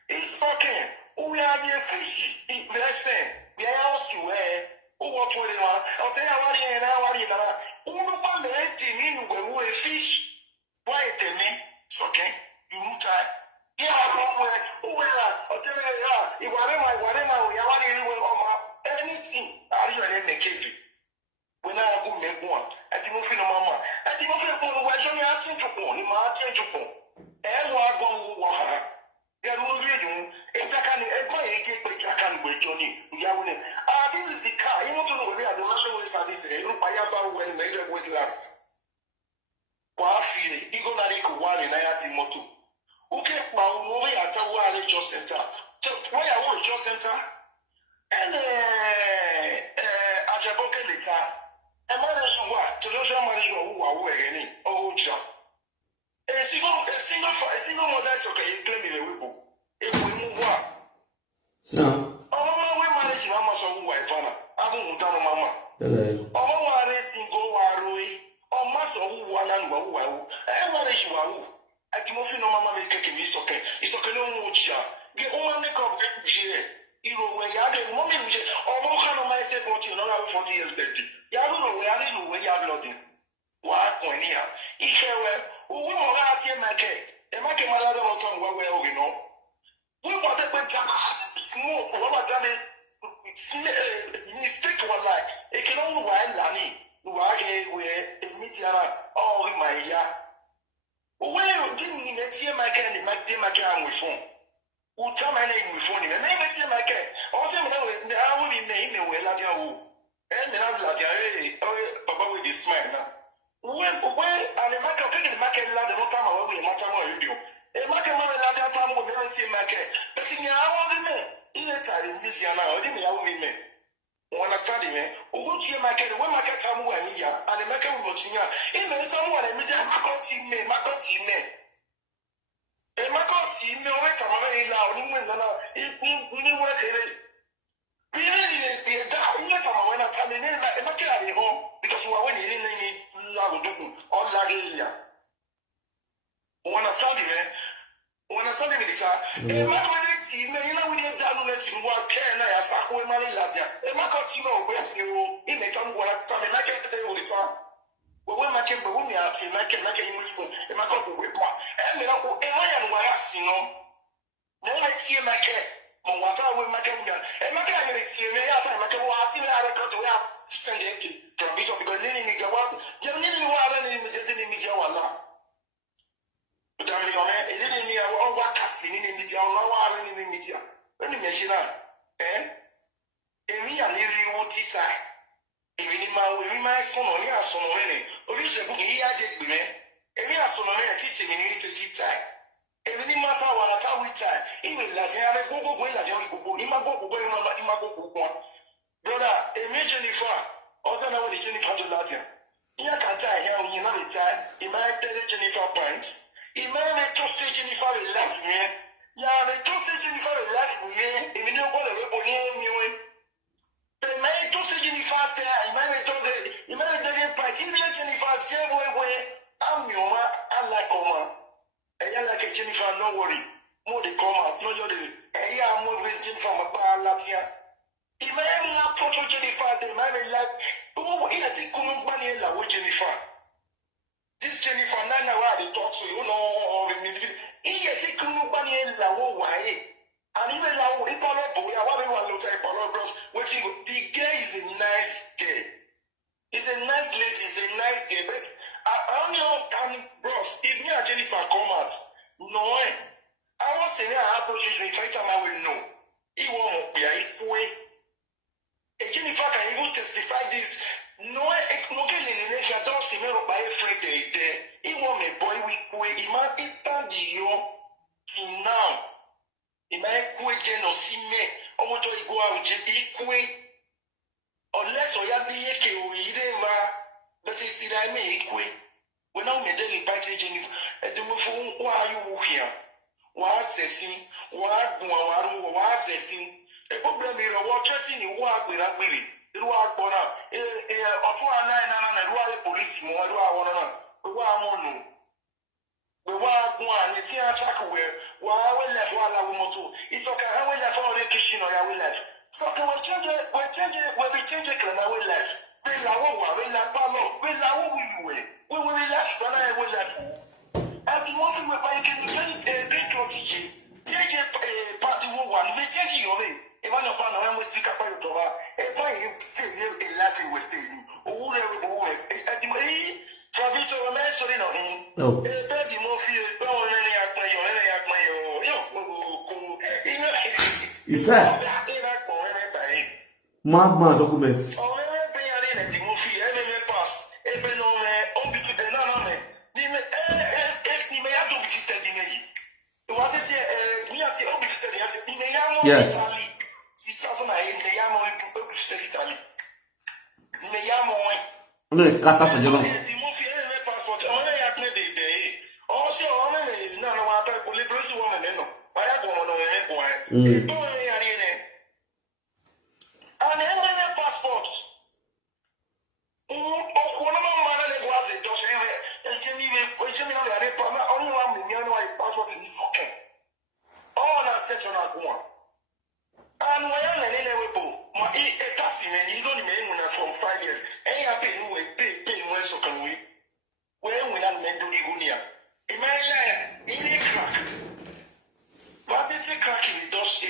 It's okay. We are here fishy. Listen, we are house to wear. Oh, what will you want? I'll tell you what you know. Who no one mean we a fish? Why tell me? It's okay. You know that. Yeah, who will I tell you, if whatever, we are anything. Are you an MKV? When I go make one, I think of no mama. I think of the way you are changing to one, you might change to one. And what go water. There will be a Jacan, a Jacan with Johnny. This is the car. You want to know where the national service is. Look, I have when made a weight last. Wafi, Igonarico, one in Ayatimoto. Okay, well, no way at a Joe Center. Why I want Joe Center? And Ajaboke later, a marriage what? To those marriage who are wearing it, oh, job. A single mother is okay, claim me the whipple. If we move on. So, oh, we manage Mama so white fana. I won't tell Mama. Oh, I racing go away. Oh, Master who one and one. I manage you. I think of no Mama may take him. It's okay. It's okay. No more. Get on the cup. You know, when you are the moment, although kind of myself 40, not 40 years back. You know, we are in the way you are nothing. What when here? If you were, who will not hear my cake? And my mother don't tell me where we know. We want to put smoke, what mistake one like. It can only wild Lani, who are here where a meteor, oh, my ya. Well, didn't you hear my candy, my dear, my car with phone? Who tell my name with phone? And name it my cat. Also, I will name it well at you. And then I'll let you, Papa with this smile now. Well, and the market, the market ladder, no time away, matter more you do. A market more ladder time will never see market. But in your hour, either time in this year now, I will understand me. Who would you market when market time and the market will not in the time when I meet a market team, market team. A market team, no way to my loud, if we work here. Really, the time when I mean, I'm not getting home because you are winning in all Lagelia. When I started, it's a man when it's even we didn't down let him work care. I saw where money latia. A man got where's you in the time when I time and I get the day with it. But when I came to me out, I can make a image from a man got with one. And then I go, and why I see no. Then I see my care. From what I will make a woman. And my care is here. I find my care. I think I got to have send it from Bishop because Lily Miguel. You're nearly one in the media. But I'm it didn't mean all what casting in the media. No one in the media. Let me mention that. Emi and nearly what it's like. Even my son or your son or any. Of you said, he had it with me. Emi has son or any teaching in it to teach time. Even in matter what I will try. Even like I go like Johnny Coco. He might go brother, imagine if also now the Jennifer to Latin. He can't tie him in another time. He might tell Jennifer points. He might toast Jennifer relax me. Yeah, the toast Jennifer relax me. If you know what a weapon name. They might toast Jennifer there. He might tell the he might tell him point. Even Jennifer save way. I'm your man. I like Oma. And you like a Jennifer, no worry. More they come out, no you're the I'm moving Jennifer Latia. He may not touch Jennifer, they might like, oh, he has a common money with Jennifer. This Jennifer, Nana, why they talk to you know, he has a common money in the why. And even now, if I don't know, what we want to say, waiting, the gay is a nice gay. He's a nice lady, he's a nice gay, but I'm your bros. If me and Jennifer come out, no way. I was saying I approach you if I tell I will know. He won't be a way. Jennifer can even testify this. No, no girl in the nation don't see me by every day. He won't be boy week way. He might stand you till now. He might quit Jen or see me. Or what you go out with Jen, unless I have the AK or whatever, but it's the I may quit. When I'm a daily party, Jennifer, at the move, why are you here? Why setting? Why setting? A problem here, what threatening you work with that baby. You are born out. Or 2 and 9 and police, more. The one. The one, it's here, track away. Why I will left while I will motor. It's okay, I will left all the kitchen or I will left. So can we change it? We change it, and I will left. We left Palo, we love you. We will left, and I will left. At the moment, we can big protege. Change a party one, we change your way. If I'm not going to speak about it, if I stay here in laughing with Steve, or whatever, at the way, Travito, a man, sorry, no, oh, Betty Murphy, Magma documents. Yeah. I'm going to cut off a job. And when I'm in a weapon, my passing and you don't even from 5 years, and you pay no way, pay more so can we? When we are meant to be Gunia. In my life, in a crack. Was it a crack in the dust?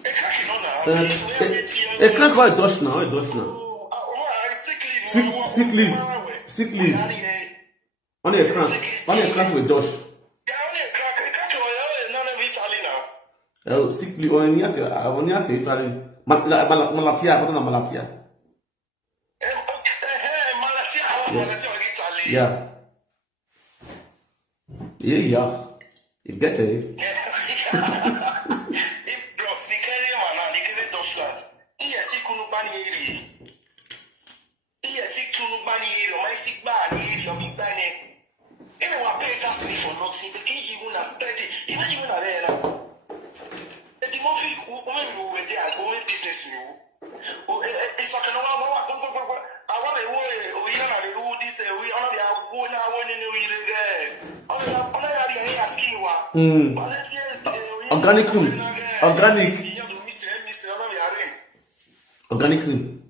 A crack in honor. A crack or a dust now, a dust now. Sick leave. Only a crack with dust. Sick leave, only at Italy. Malatia, what Malatia? Yeah. Yeah. You get it. Organic cream. Organic cream.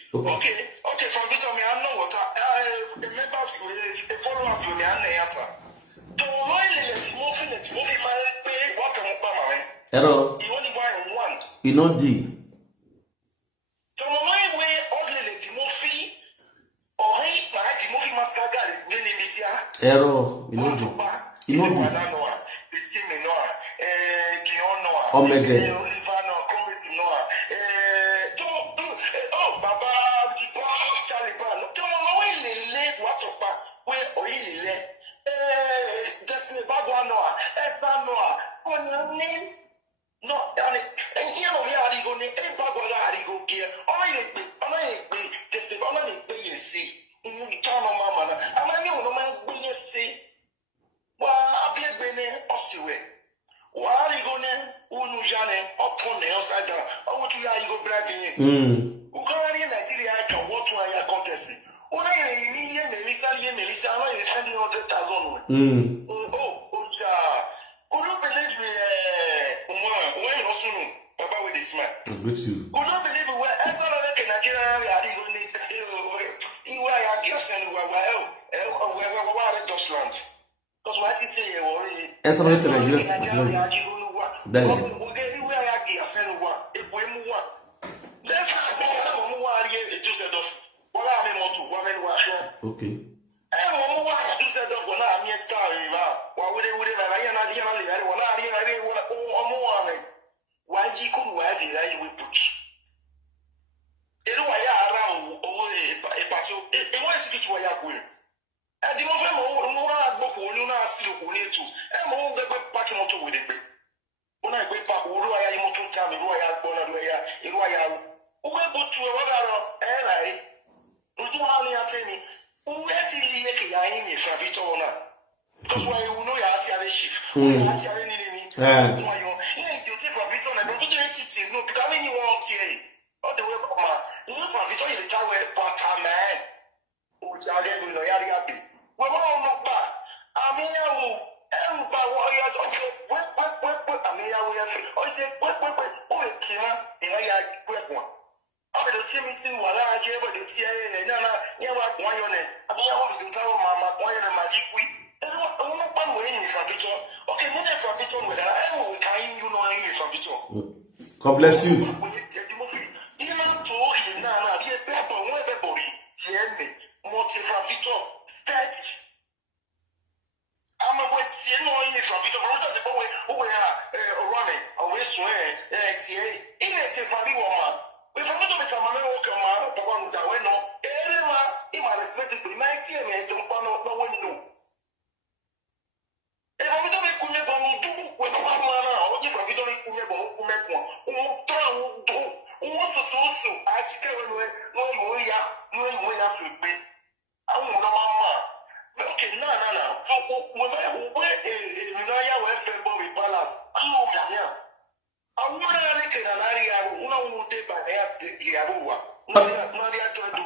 Okay, from this one, I know what members followers you answer. Hello. You only buy one. You know D. So my way only the Timothy or hey, my Timothy Mascaga is many media. Hello. You know D. You know D. Omega. No, and here we are going to Epa go gear. I just only pay you see. Turn on Mamma. I'm a new woman, will you see? Well, I'll be a bene osue. While you go there, Unujane, upon the outside down. I want you to go bragging. Ukraine, Nigeria, I can watch my contest. Only a million, Melissa, is sending 100,000. Oh, could you believe when also Papa with this man? With you. Could you believe where I saw like Nigeria are even you are guessing where Deutschland. Because what you say already. That's not Nigeria. Then okay. Because why you know you have to have a shift. You have to have any you know, you take from Victor and don't do anything. No, because when you want here, all the way from you know from Victor, you tell where but man, who are there? You know, you are happy. We're more look back. I mean, everybody warriors of what? I mean, I will say, oh, say, what? Oh, it came up, you know, you are great one. I'm the team meeting while I hear about the TA and Nana, you know what? Why on it? I mean, I want to tell Mama, why on the magic week. Okay, maybe from Victor, I am kind, you know, from Victor. God bless you.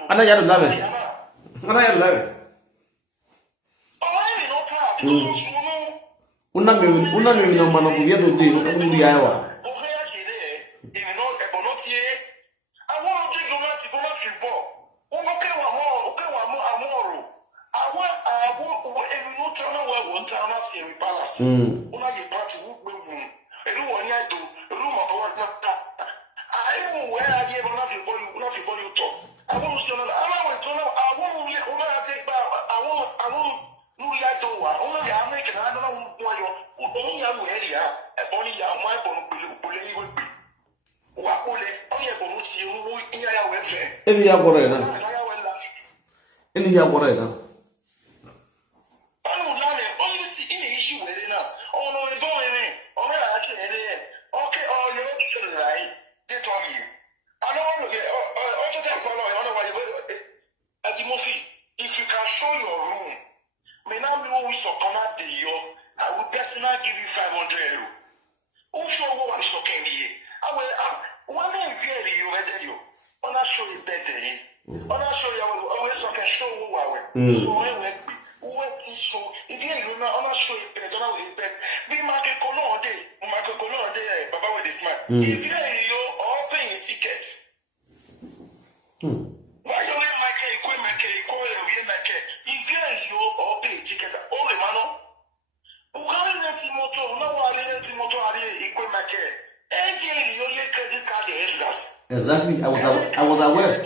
Ana ya love it. Ana ya love it. Una me no mano buye do de, una me ya wa. Any ya borena. Any ya borena. if you can show your room, may not be what we saw come out the year, I will personally give you 500 euro. Who show what I'm shocking here? I will ask, when I hear you, I want to show you better. I want to show you, I will show you what I will. So when what is so, if you know, I want to show you better, I will bet. We make a color day, Baba with this man. If you all paying a ticket. Why you let my cake, if you all pay tickets, all the man. Exactly, I was aware.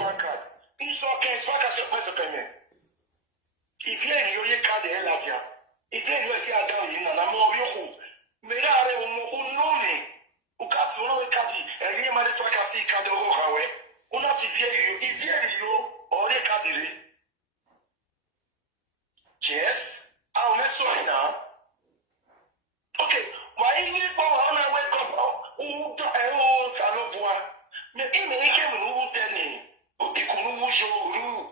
Yes, I'll mess up now. Okay, why you on I wake up? Me in the came who tell me, okay, Kunu show,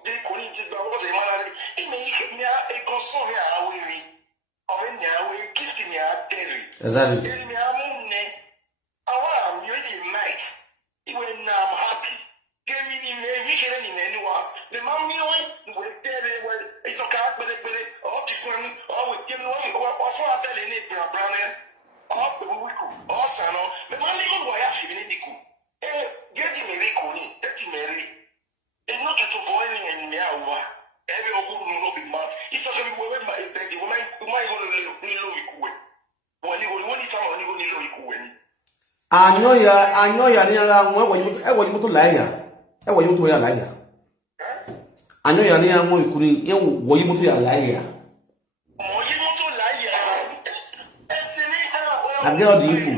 they couldn't take the was a man. It may me a console here with me. Or in there, we gift me a dairy. Exactly. In me a moon, I want you night. Even now I'm happy. Give me the name, any was. The mommy will tell me, well, it's a car, but all this one, all with him, what's what I'm telling you, Brown. All the week, all son, the money go why I should be Nico. Getting me Riconi, getting Mary. It's not to boil in Miawa. Every old will be mad. It's a way my bed, the woman who might go to Nilovic. When you will only time on you Nilovic. I know you're near what you to lie. I want you to a liar. I know you're near one couldn't, what you to a liar. I get all the info.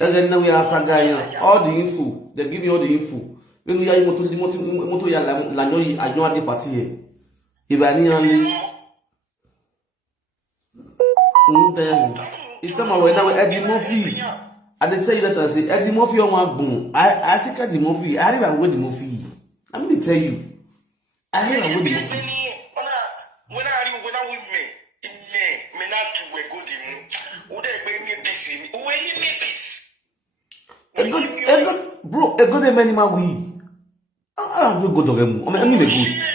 And then now we are Sagaya. All the info. They give you all the info. When we are able to Lanoi, I know the party. If I need it's time when I Eddie Murphy. I didn't tell you that I say Eddie Murphy on my boom. I see Eddie Murphy. I didn't with the Murphy. I'm going to tell you. I didn't with the Murphy. When I with me, may not do a good in. Would I bring me peace? When you make peace? Bro, a good many my we. I will go to them. I mean, a good.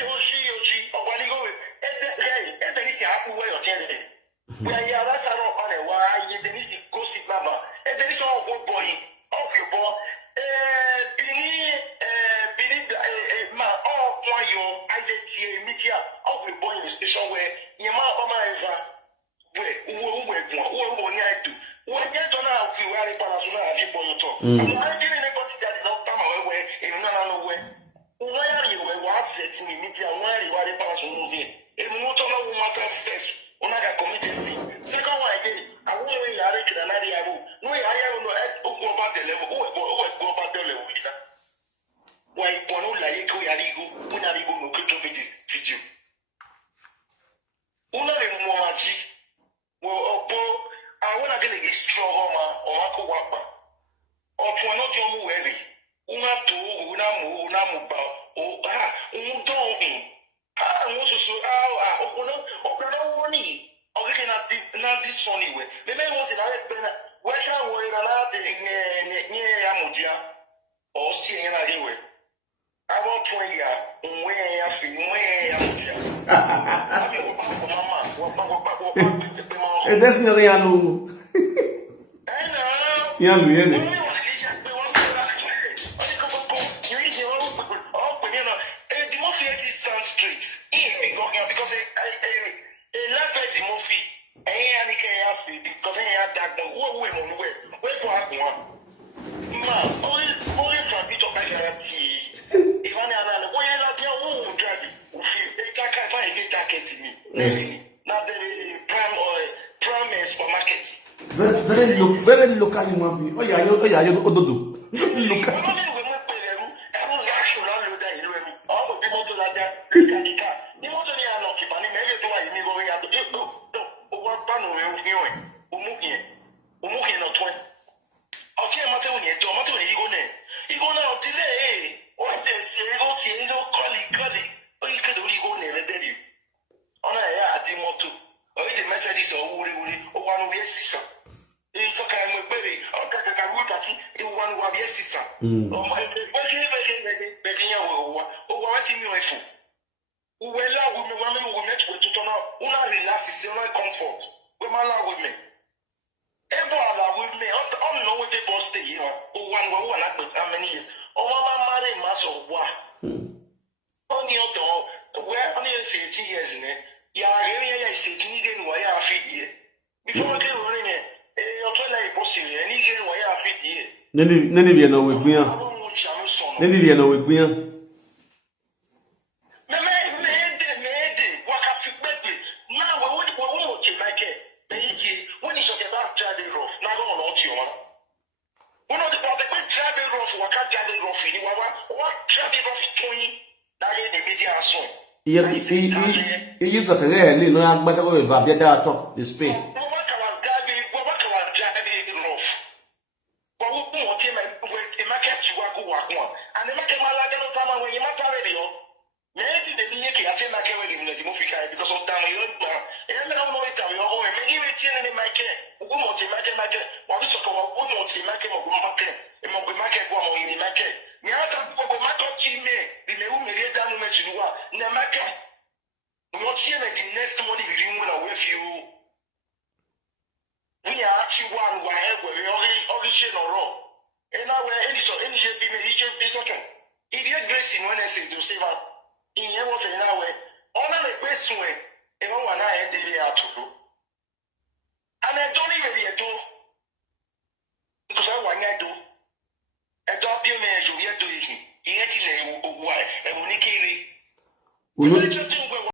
That's not the animal. Yeah, really. Very local human being. Oh yeah, you Ododo. Look. It's okay, I'm a baby. Okay, I can look at it. You want to be a sister. Oh, my begging you. Oh, what in your food? Who will allow with me when we met with to turn out? Who are relaxed is my comfort. Who will allow with me? Ever allow with me? I don't know what they both stay, you know. Oh, one who not how many years. Oh, my married mass of what? Only where only 18 years in it. Yeah, I say, you didn't why I feed you. Before I get running it, you're trying to post you, and you didn't why I feed you. None of you know with me. None of you know with me. When you talk about driving rough, now go on to you. One of the driving rough, what can driving rough in what driving rough 20? Now the media are so. He used to carry no ambassador with Vabia talk the Spain. What was driving rough? But who won't him a market to work one? And the market malagan time when you matter radio. Maybe the Biaki at a market in the Mufika because of down your and I don't know it. Maybe it's in my care. Who won't imagine market? What is a who won't imagine a market? A market one in the market. Nyata kwa market chime. May down mention what? No market. Not here at the next morning we didn't want with you. We are actually one where we origin or wrong. And now we're any so any shape in the second. Idiot Grace in one essay to save up. In your water in our way, all of the best way, and all one I had daily out to do. And I don't even be a door because I want to do a dog you measure yet doing it. Yet, why, and when he came in,